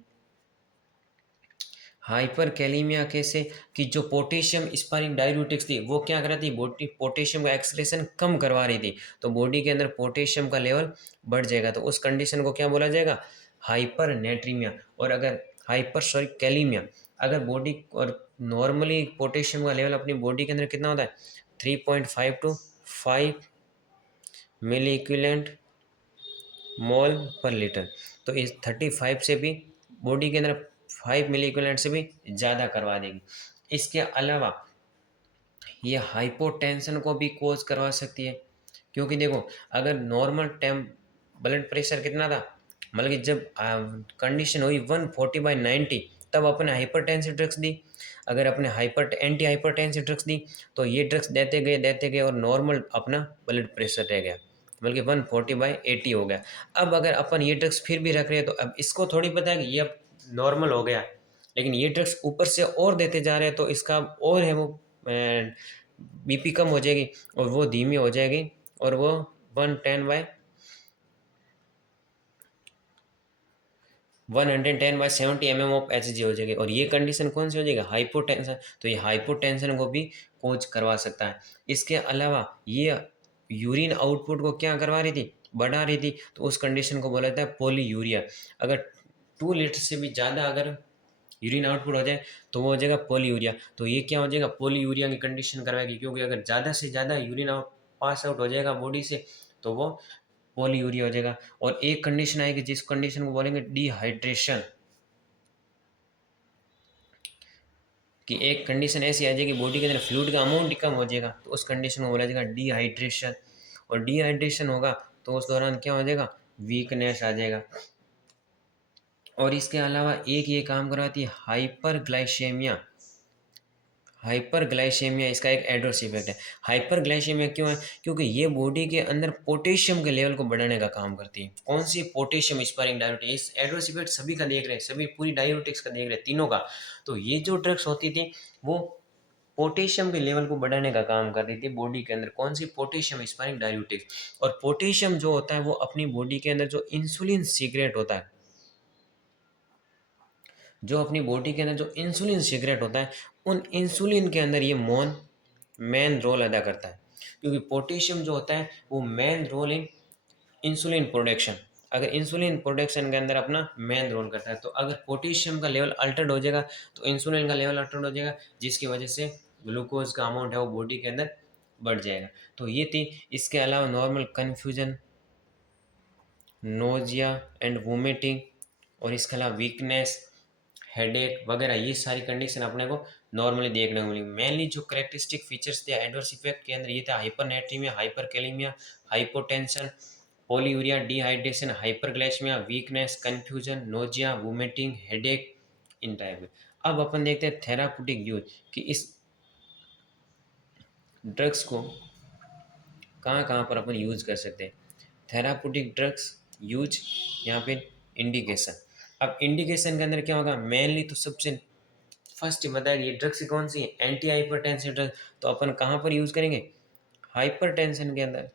हाइपर कैलीमिया कैसे, कि जो पोटेशियम स्पारिंग डाययूरेटिक्स थी वो क्या कर रही थी, बॉडी पोटेशियम का एक्सक्रेशन कम करवा रही थी, तो बॉडी के अंदर पोटेशियम का लेवल बढ़ जाएगा, तो उस कंडीशन को क्या बोला जाएगा, हाइपर नेट्रीमिया। और अगर हाइपर सॉरी कैलीमिया, अगर बॉडी और नॉर्मली पोटेशियम का लेवल अपनी बॉडी के अंदर कितना होता है, 3.5 टू 5 मिली इक्विवेलेंट मोल पर लीटर, तो इस 35 से भी बॉडी के अंदर 5 मिली इक्विवेलेंट से भी ज़्यादा करवा देगी। इसके अलावा ये हाइपोटेंशन को भी कोज करवा सकती है, क्योंकि देखो अगर नॉर्मल टाइम ब्लड प्रेशर कितना था, मतलब कि जब कंडीशन हुई 140/90, तब अपने हाइपरटेंसिव ड्रग्स दी। अगर अपने एंटी हाइपरटेंसिव ड्रग्स दी तो ये ड्रग्स देते गए और नॉर्मल अपना ब्लड प्रेशर रह गया, बल्कि 140/80 हो गया। अब अगर अपन ये ड्रग्स फिर भी रख रहे हैं तो अब इसको थोड़ी पता है कि ये अब नॉर्मल हो गया, लेकिन ये ड्रग्स ऊपर से और देते जा रहे हैं, तो इसका और है वो बीपी कम हो जाएगी और वो धीमी हो जाएगी, और वो 110/70 mm ऑफ एच हो जाएगी, और ये कंडीशन कौन सी हो जाएगी, हाइपोटेंशन। तो ये हाइपोटेंशन को भी कोज करवा सकता है। इसके अलावा ये यूरिन आउटपुट को क्या करवा रही थी, बढ़ा रही थी, तो उस कंडीशन को बोला जाता है पॉलीयूरिया। अगर 2 लीटर से भी ज़्यादा अगर यूरिन आउटपुट हो जाए तो वो हो जाएगा पॉलीयूरिया। तो ये क्या हो जाएगा, पॉलीयूरिया की कंडीशन करवाएगी, क्योंकि अगर ज़्यादा से ज़्यादा यूरिन आउट पास आउट हो जाएगा बॉडी से तो वो पॉलीयूरिया हो जाएगा। और एक कंडीशन आएगी जिस कंडीशन को बोलेंगे डिहाइड्रेशन, कि एक कंडीशन ऐसी आ जाएगी बॉडी के अंदर फ्लूइड का अमाउंट कम हो जाएगा, तो उस कंडीशन को बोला जाएगा डिहाइड्रेशन। और डिहाइड्रेशन होगा तो उस दौरान क्या हो जाएगा, वीकनेस आ जाएगा। और इसके अलावा एक ये काम करवाती है हाइपरग्लाइसेमिया। हाइपरग्लाइसेमिया इसका एक एडवर्स इफेक्ट है। हाइपरग्लाइसेमिया क्यों है, क्योंकि ये बॉडी के अंदर पोटेशियम के लेवल को बढ़ाने का काम करती है। कौन सी, पोटेशियम स्पारिंग डायरेक्ट। इस एडवर्स इफेक्ट सभी का देख रहे हैं, सभी पूरी डायरेटिक्स का देख रहे हैं, तीनों का। तो ये जो ड्रग्स होती थी वो पोटेशियम के लेवल को बढ़ाने का काम करती थी बॉडी के अंदर। कौन सी, पोटेशियम स्पारिंग डायरेटिक्स। और पोटेशियम जो होता है वो अपनी बॉडी के अंदर जो इंसुलिन सीक्रेट होता है, जो अपनी बॉडी के अंदर जो इंसुलिन सीक्रेट होता है, उन इंसुलिन के अंदर ये मेन रोल अदा करता है। क्योंकि पोटेशियम जो होता है वो main role in insulin production, अगर इंसुलिन प्रोडक्शन के अंदर अपना मेन रोल करता है। तो अगर पोटेशियम का लेवल अल्टर्ड हो जाएगा तो इंसुलिन का लेवल अल्टर्ड हो जाएगा, जिसकी वजह से ग्लूकोज का अमाउंट है वो बॉडी के अंदर बढ़ जाएगा। तो ये थी। इसके अलावा normal confusion, nausea and vomiting, और इसके अलावा वीकनेस, हेडेक वगैरह, ये सारी कंडीशन अपने को नॉर्मली देखने को मिली। मेनली जो करेक्टरिस्टिक फीचर्स थे एडवर्स इफेक्ट के अंदर ये था hypernatraemia, hyperkalaemia, hypotension, polyuria, dehydration, hyperglycaemia, weakness, confusion, nausea, vomiting, headache, इन टाइप में। अब अपन देखते हैं थेरापुटिक यूज, कि इस ड्रग्स को कहाँ कहाँ पर अपन यूज कर सकते हैं। थेरापुटिक ड्रग्स यूज, यहाँ पे इंडिकेशन। अब इंडिकेशन के अंदर क्या होगा, मेनली तो सबसे फर्स्ट बताया ये ड्रग्स कौन सी है, एंटी हाइपरटेंसिव ड्रग। तो अपन कहाँ पर यूज करेंगे, हाइपरटेंशन के अंदर।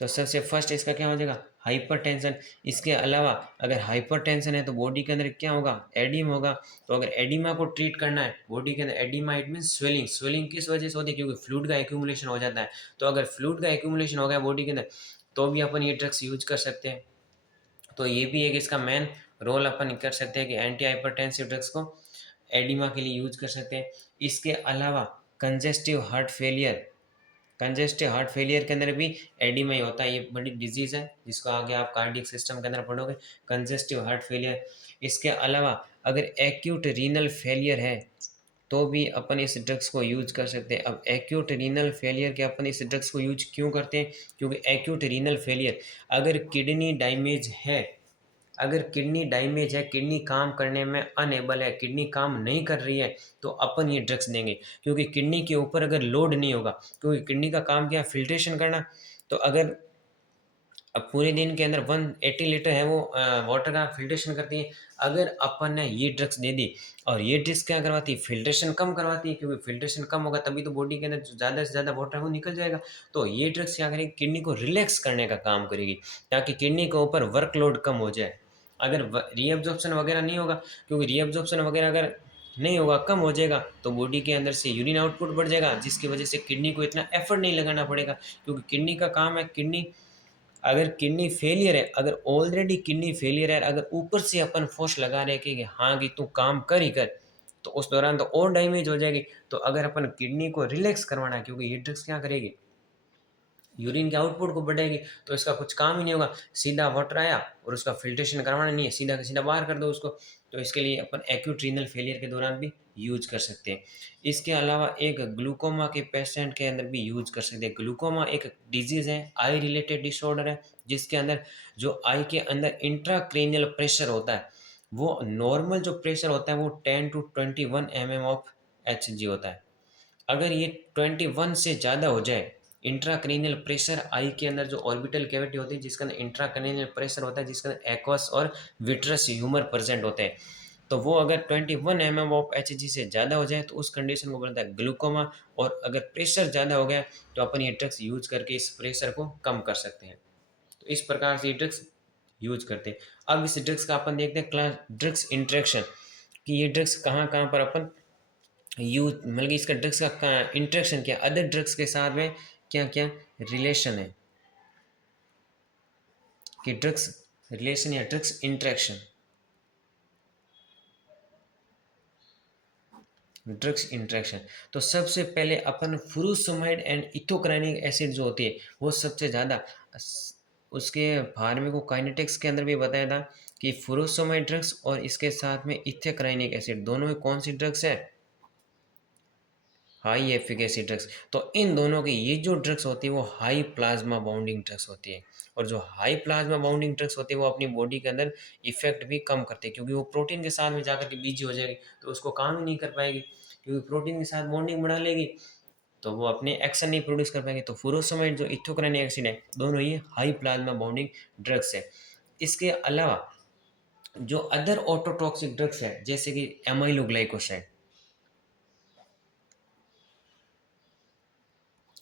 तो सबसे फर्स्ट इसका क्या हो जाएगा, हाइपरटेंशन। इसके अलावा अगर हाइपरटेंशन है तो बॉडी के अंदर क्या होगा, एडिम होगा। तो अगर एडिमा को ट्रीट करना है बॉडी के अंदर, oedema it mean swelling. Swelling किस वजह से होती है, क्योंकि फ्लूइड का एक्यूमुलेशन हो जाता है। तो अगर फ्लूइड का एक्यूमुलेशन हो गया बॉडी के अंदर तो भी अपन ये ड्रग्स यूज कर सकते हैं। तो ये भी एक इसका मेन रोल अपन कर सकते हैं कि एंटी हाइपरटेंसिव ड्रग्स को एडिमा के लिए यूज कर सकते हैं। इसके अलावा congestive heart failure, congestive heart failure के अंदर भी एडिमा ही होता है। ये बड़ी डिजीज़ है जिसको आगे आप कार्डियक सिस्टम के अंदर पढ़ोगे, कंजेस्टिव हार्ट फेलियर। इसके अलावा अगर एक्यूट रीनल फेलियर है तो भी अपन इस ड्रग्स को यूज कर सकते हैं। अब एक्यूट रीनल फेलियर के अपन इस ड्रग्स को यूज क्यों करते हैं? क्योंकि एक्यूट रीनल फेलियर, अगर किडनी डैमेज है, अगर किडनी डैमेज है, किडनी काम करने में अनएबल है, किडनी काम नहीं कर रही है, तो अपन ये ड्रग्स देंगे। क्योंकि किडनी के ऊपर अगर लोड नहीं होगा, क्योंकि किडनी का काम क्या है? फिल्ट्रेशन करना। तो अगर अब पूरे दिन के अंदर 180 लीटर है वो वाटर का फिल्ट्रेशन करती है। अगर अपन ने ये ड्रग्स दे दी, और ये ड्रग्स क्या करवाती है? फिल्ट्रेशन कम करवाती है, क्योंकि फिल्ट्रेशन कम होगा तभी तो बॉडी के अंदर जो ज़्यादा से ज़्यादा वाटर है वो निकल जाएगा। तो ये ड्रग्स क्या करेगी? किडनी को रिलैक्स करने का काम करेगी, ताकि किडनी के ऊपर वर्कलोड कम हो जाए। अगर रीअब्जॉर्प्शन वगैरह नहीं होगा, क्योंकि रीअब्जॉर्प्शन वगैरह अगर नहीं होगा, कम हो जाएगा, तो बॉडी के अंदर से यूरिन आउटपुट बढ़ जाएगा, जिसकी वजह से किडनी को इतना एफर्ट नहीं लगाना पड़ेगा। क्योंकि किडनी का काम है, किडनी अगर किडनी फेलियर है, अगर ऑलरेडी किडनी फेलियर है, अगर ऊपर से अपन फोर्स लगा रहे हैं कि हाँ कि तू काम कर ही कर, तो उस दौरान तो और डैमेज हो जाएगी। तो अगर अपन किडनी को रिलैक्स करवाना है, क्योंकि ये ड्रग्स क्या करेगी? यूरिन के आउटपुट को बढ़ाएगी, तो इसका कुछ काम ही नहीं होगा। सीधा वाटर आया और उसका फिल्ट्रेशन करवाना नहीं है, सीधा का सीधा बाहर कर दो उसको। तो इसके लिए अपन एक्यूट रीनल फेलियर के दौरान भी यूज कर सकते हैं। इसके अलावा एक ग्लूकोमा के पेशेंट के अंदर भी यूज कर सकते हैं। ग्लूकोमा एक डिजीज़ है, आई रिलेटेड डिसऑर्डर है, जिसके अंदर जो आई के अंदर इंट्राक्रेनियल प्रेशर होता है, वो नॉर्मल जो प्रेशर होता है वो 10 to 21 mm ऑफ HG होता है। अगर ये 21 से ज़्यादा हो जाए, इंट्राक्रेनियल प्रेशर, आई के अंदर जो ऑर्बिटल कैविटी होती है जिसके अंदर इंट्राक्रेनियल प्रेशर होता है, जिसके अंदर एक्वस और विट्रस ह्यूमर प्रेजेंट होते हैं, तो वो अगर 21 mm ऑफ HG से ज़्यादा हो जाए तो उस कंडीशन को बोलता है ग्लूकोमा। और अगर प्रेशर ज़्यादा हो गया तो अपन ये ड्रग्स यूज करके इस प्रेशर को कम कर सकते हैं। तो इस प्रकार से ये ड्रग्स यूज करते हैं। अब इस ड्रग्स का अपन देखते हैं क्लास ड्रग्स इंट्रैक्शन, कि ये ड्रग्स कहाँ कहाँ पर अपन यूज, मतलब कि इसका ड्रग्स का इंटरेक्शन क्या, अदर ड्रग्स के साथ में क्या क्या रिलेशन है, कि ड्रग्स रिलेशन या ड्रग्स इंटरेक्शन। ड्रग्स इंटरेक्शन, तो सबसे पहले अपन फुरुसमाइड एंड इथोक्राइनिक एसिड जो होती है वो सबसे ज़्यादा, उसके फार्माकोकाइनेटिक्स के अंदर भी बताया था कि फुरुसमाइड ड्रग्स और इसके साथ में इथोक्राइनिक एसिड दोनों में कौन सी ड्रग्स है? High efficacy drugs. तो इन दोनों की ये जो ड्रग्स होती है वो हाई प्लाज्मा बाउंडिंग ड्रग्स होती है। और जो हाई प्लाज्मा बाउंडिंग ड्रग्स होती है वो अपनी बॉडी के अंदर इफेक्ट भी कम करते हैं, क्योंकि वो प्रोटीन के साथ में जाकर के बिजी हो जाएगी, तो उसको काम ही नहीं कर पाएगी। क्योंकि प्रोटीन के साथ बॉन्डिंग बना लेगी तो वो अपने एक्शन नहीं प्रोड्यूस कर पाएंगे। तो फुरोसमाइड जो इथोक्राइनिक एसिड है, दोनों ही हाई प्लाज्मा बाउंडिंग ड्रग्स है। इसके अलावा जो अदर ऑटोटॉक्सिक ड्रग्स है, जैसे कि एमाइलोग्लाइकोसाइड,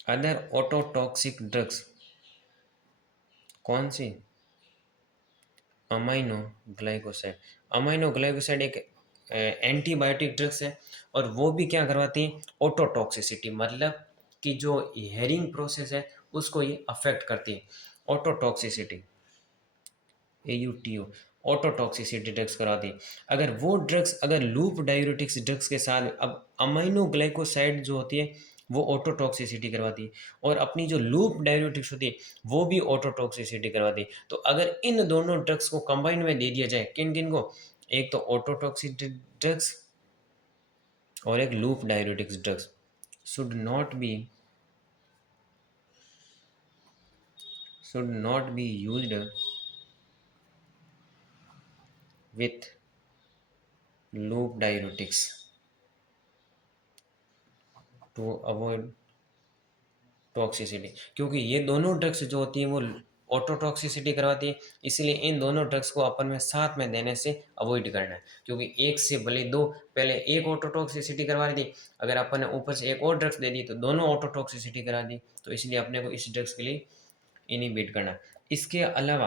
अदर ऑटोटॉक्सिक ड्रग्स कौन सी? Amino glycoside. अमाइनो ग्लाइकोसाइड एक एंटीबायोटिक ड्रग्स है, और वो भी क्या करवाती है? ऑटोटॉक्सिसिटी, मतलब कि जो हेयरिंग प्रोसेस है उसको ये अफेक्ट करती है। ऑटोटॉक्सिसिटी, AUTO, ऑटोटॉक्सिसिटी ड्रग्स कराती है। अगर वो ड्रग्स, अगर लूप डायूरेटिक्स ड्रग्स के साथ, अब अमाइनो ग्लाइकोसाइड जो होती है वो ऑटोटॉक्सिसिटी करवाती है, और अपनी जो लूप डायूरेटिक्स होती है वो भी ऑटोटॉक्सिसिटी करवाती है। तो अगर इन दोनों ड्रग्स को कंबाइन में दे दिया जाए, किन किन को? एक तो ऑटोटॉक्सिसिटी ड्रग्स और एक loop diuretics drugs, should not be, used with loop diuretics to avoid toxicity. क्योंकि ये दोनों ड्रग्स जो होती है वो ऑटोटॉक्सिसिटी करवाती है, इसलिए इन दोनों ड्रग्स को अपन में साथ में देने से अवॉइड करना है। क्योंकि एक से भले दो, पहले एक ऑटोटॉक्सिसिटी करवा दी, अगर अपन ने ऊपर से एक और ड्रग्स दे दी तो दोनों ऑटोटॉक्सिसिटी करा दी। तो इसलिए अपने को इस ड्रग्स के लिए इनिबिट करना। इसके अलावा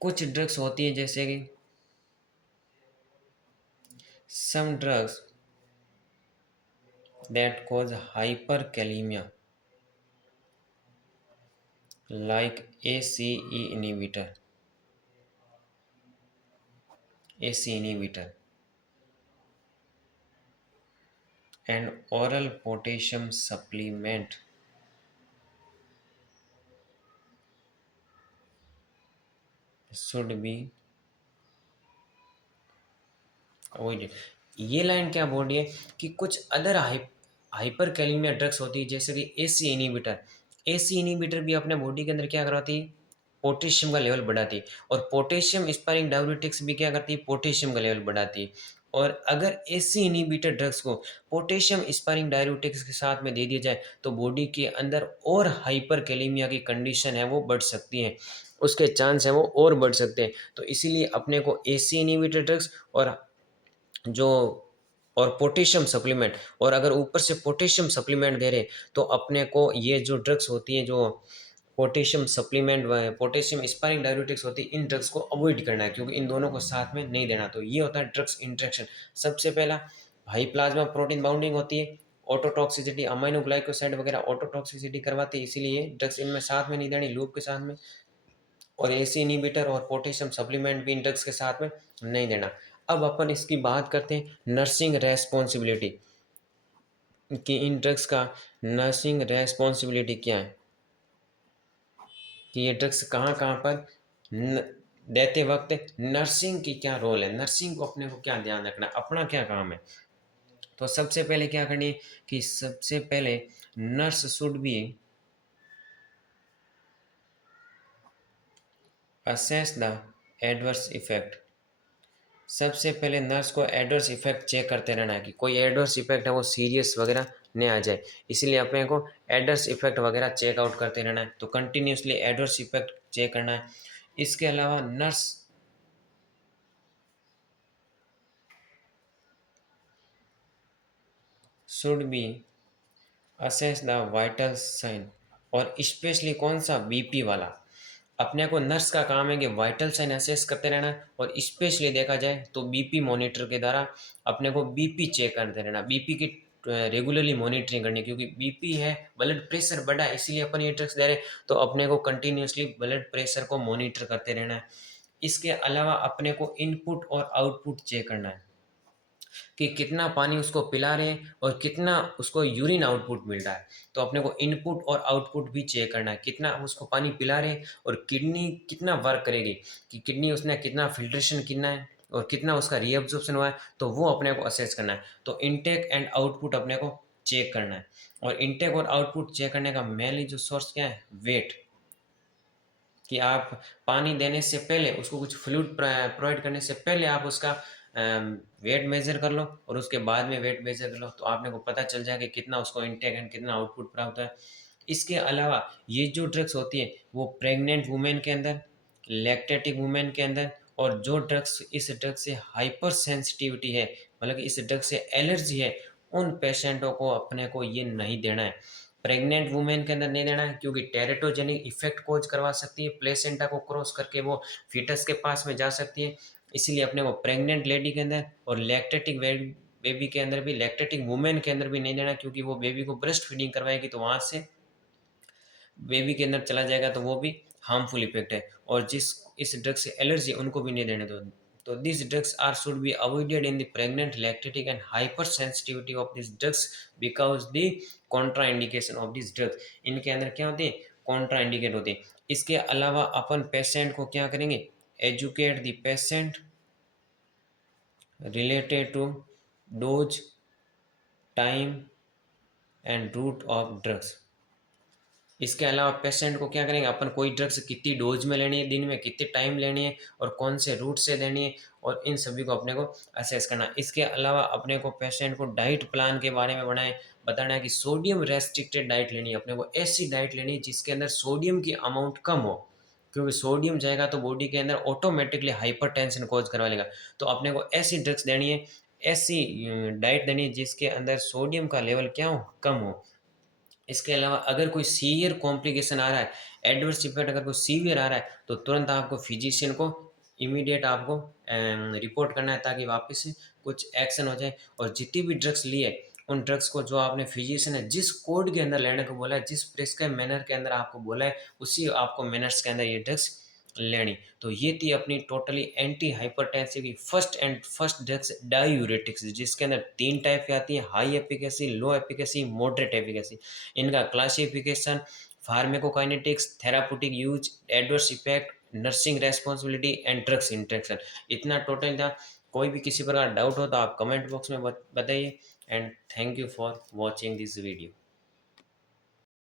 कुछ ड्रग्स होती है, जैसे कि some drugs that cause hyperkalemia, like ACE inhibitor, AC inhibitor, and oral potassium supplement should be avoided. ये लाइन क्या बोल रही है कि कुछ अदर हाइपर कैलेमिया ड्रग्स होती है जैसे कि एसी इनिबिटर। एसी इनिबिटर भी अपने बॉडी के अंदर क्या कराती है, पोटेशियम का लेवल बढ़ाती है। और पोटेशियम स्पायरिंग डाययूरेटिक्स भी क्या करती है, पोटेशियम का लेवल बढ़ाती है। और अगर एसी इनिबिटर ड्रग्स को पोटेशियम स्पायरिंग डाययूरेटिक्स के साथ में दे दिया जाए तो बॉडी के अंदर और हाइपर कैलेमिया की कंडीशन है वो बढ़ सकती है, उसके चांस है वो और बढ़ सकते हैं। तो इसीलिए अपने को एसी इनिबिटर ड्रग्स और जो और पोटेशियम सप्लीमेंट, और अगर ऊपर से पोटेशियम सप्लीमेंट दे रहे तो अपने को ये जो ड्रग्स होती हैं जो पोटेशियम सप्लीमेंट व पोटेशियम स्पायरिंग डाययूरेटिक्स होती है इन ड्रग्स को अवॉइड करना है क्योंकि इन दोनों को साथ में नहीं देना। तो ये होता है ड्रग्स इंटरेक्शन। सबसे पहला हाई प्लाज्मा प्रोटीन बाउंडिंग होती है, ऑटोटॉक्सिसिटी, अमाइनो ग्लाइकोसाइड वगैरह ऑटोटॉक्सिसिटी करवाती है, इसीलिए ड्रग्स इनमें साथ में नहीं देनी लूप के साथ में। और एसी इनिबिटर और पोटेशियम सप्लीमेंट भी इन ड्रग्स के साथ में नहीं देना। अब अपन इसकी बात करते हैं नर्सिंग रेस्पॉन्सिबिलिटी कि इन ड्रग्स का नर्सिंग रेस्पॉन्सिबिलिटी क्या है, कि ये ड्रग्स कहाँ कहाँ पर देते वक्त नर्सिंग की क्या रोल है, नर्सिंग को अपने को क्या ध्यान रखना है, अपना क्या काम है। तो सबसे पहले क्या करनी है कि सबसे पहले nurse should be assess the adverse effect. सबसे पहले नर्स को एडवर्स इफेक्ट चेक करते रहना है कि कोई एडवर्स इफेक्ट है वो सीरियस वगैरह नहीं आ जाए, इसलिए अपने को एडवर्स इफेक्ट वगैरह चेक आउट करते रहना है। तो कंटिन्यूसली एडवर्स इफेक्ट चेक करना है। इसके अलावा nurse should be assess the vital sign, और स्पेशली कौन सा, बीपी वाला। अपने को नर्स का काम है कि वाइटल साइन असेस करते रहना, और स्पेशली देखा जाए तो बीपी मॉनिटर के द्वारा अपने को बीपी चेक करते रहना, बीपी की रेगुलरली मॉनिटरिंग करनी, क्योंकि बीपी है, ब्लड प्रेशर बढ़ा है, इसीलिए अपन ये ड्रग्स दे रहे हैं। तो अपने को कंटिन्यूसली ब्लड प्रेशर को मॉनिटर करते रहना है। इसके अलावा अपने को इनपुट और आउटपुट चेक करना है कि कितना पानी उसको पिला रहे हैं और कितना उसको यूरिन आउटपुट मिल रहा है। तो अपने को इनपुट और आउटपुट भी चेक करना है, कितना उसको पानी पिला रहे हैं और किडनी कितना वर्क करेगी, कि किडनी उसने कितना फिल्ट्रेशन कितना है और कितना उसका रीअब्जॉर्प्शन हुआ है, तो वो अपने को असेस करना है। तो इनटेक एंड आउटपुट अपने को चेक करना है। और इनटेक और आउटपुट चेक करने का मेनली जो सोर्स क्या है, वेट, कि आप पानी देने से पहले उसको कुछ फ्लूइड प्रोवाइड करने से पहले आप उसका वेट मेजर कर लो और उसके बाद में वेट मेजर कर लो, तो आपने को पता चल जाएगा कि कितना उसको इनटेक एंड कितना आउटपुट प्राप्त है। इसके अलावा ये जो ड्रग्स होती है वो प्रेग्नेंट वुमेन के अंदर, लैक्टेटिक वुमेन के अंदर, और जो ड्रग्स इस ड्रग से हाइपर सेंसिटिविटी है, मतलब कि इस ड्रग से एलर्जी है, उन पेशेंटों को अपने को ये नहीं देना है। प्रेग्नेंट वुमेन के अंदर नहीं देना है क्योंकि टेरेटोजेनिक इफेक्ट कोज करवा सकती है, प्लेसेंटा को क्रॉस करके वो फीटस के पास में जा सकती है। इसीलिए अपने को प्रेग्नेंट लेडी के अंदर और लैक्टेटिक बेबी के अंदर भी, लैक्टेटिक वुमेन के अंदर भी नहीं देना, क्योंकि वो बेबी को ब्रेस्ट फीडिंग करवाएगी तो वहाँ से बेबी के अंदर चला जाएगा, तो वो भी हार्मफुल इफेक्ट है। और जिस इस ड्रग से एलर्जी है उनको भी नहीं देने दो। तो this drugs are should be avoided in the pregnant, lactating and hyper sensitivity of this drugs because the contra indication of this drugs. इनके अंदर क्या होते हैं, कॉन्ट्रा इंडिकेट होते हैं। इसके अलावा अपन पेशेंट को क्या करेंगे, educate the patient related to dose, time and route of drugs. इसके अलावा पेशेंट को क्या करेंगे, अपन कोई ड्रग्स कितनी डोज में लेनी है, दिन में कितने टाइम लेनी है और कौन से रूट से लेनी है, और इन सभी को अपने को असेस करना। इसके अलावा अपने को पेशेंट को डाइट प्लान के बारे में बताना है कि सोडियम रेस्ट्रिक्टेड डाइट लेनी है, अपने को ऐसी डाइट लेनी है जिसके अंदर सोडियम की अमाउंट कम हो, क्योंकि सोडियम जाएगा तो बॉडी के अंदर ऑटोमेटिकली हाइपर टेंशन कोज करवा लेगा। तो अपने को ऐसी ड्रग्स देनी है, ऐसी डाइट देनी है जिसके अंदर सोडियम का लेवल क्या हो, कम हो। इसके अलावा अगर कोई सीवियर कॉम्प्लिकेशन आ रहा है, एडवर्स इफेक्ट अगर कोई सीवियर आ रहा है, तो तुरंत आपको फिजिशियन को इमीडिएट आपको रिपोर्ट करना है ताकि वापस से कुछ एक्शन हो जाए। और जितनी भी ड्रग्स लिए उन ड्रग्स को जो आपने फिजिशियन है जिस कोड के अंदर लेने को बोला है, जिस प्रिस्क्राइब मैनर के अंदर आपको बोला है, उसी आपको मैनर्स के अंदर ये ड्रग्स लेनी। तो ये थी अपनी टोटली एंटी हाइपरटेंसिव की फर्स्ट ड्रग्स डायूरेटिक्स, जिसके अंदर 3 टाइप की आती है, हाई एफिकेसी, लो एफिकेसी, मॉडरेट एफिकेसी। इनका classification, pharmacokinetics, therapeutic use, adverse effect, nursing responsibility and drugs interaction, इतना टोटल था। कोई भी किसी प्रकार डाउट हो तो आप कमेंट बॉक्स में बताइए। And thank you for watching this video.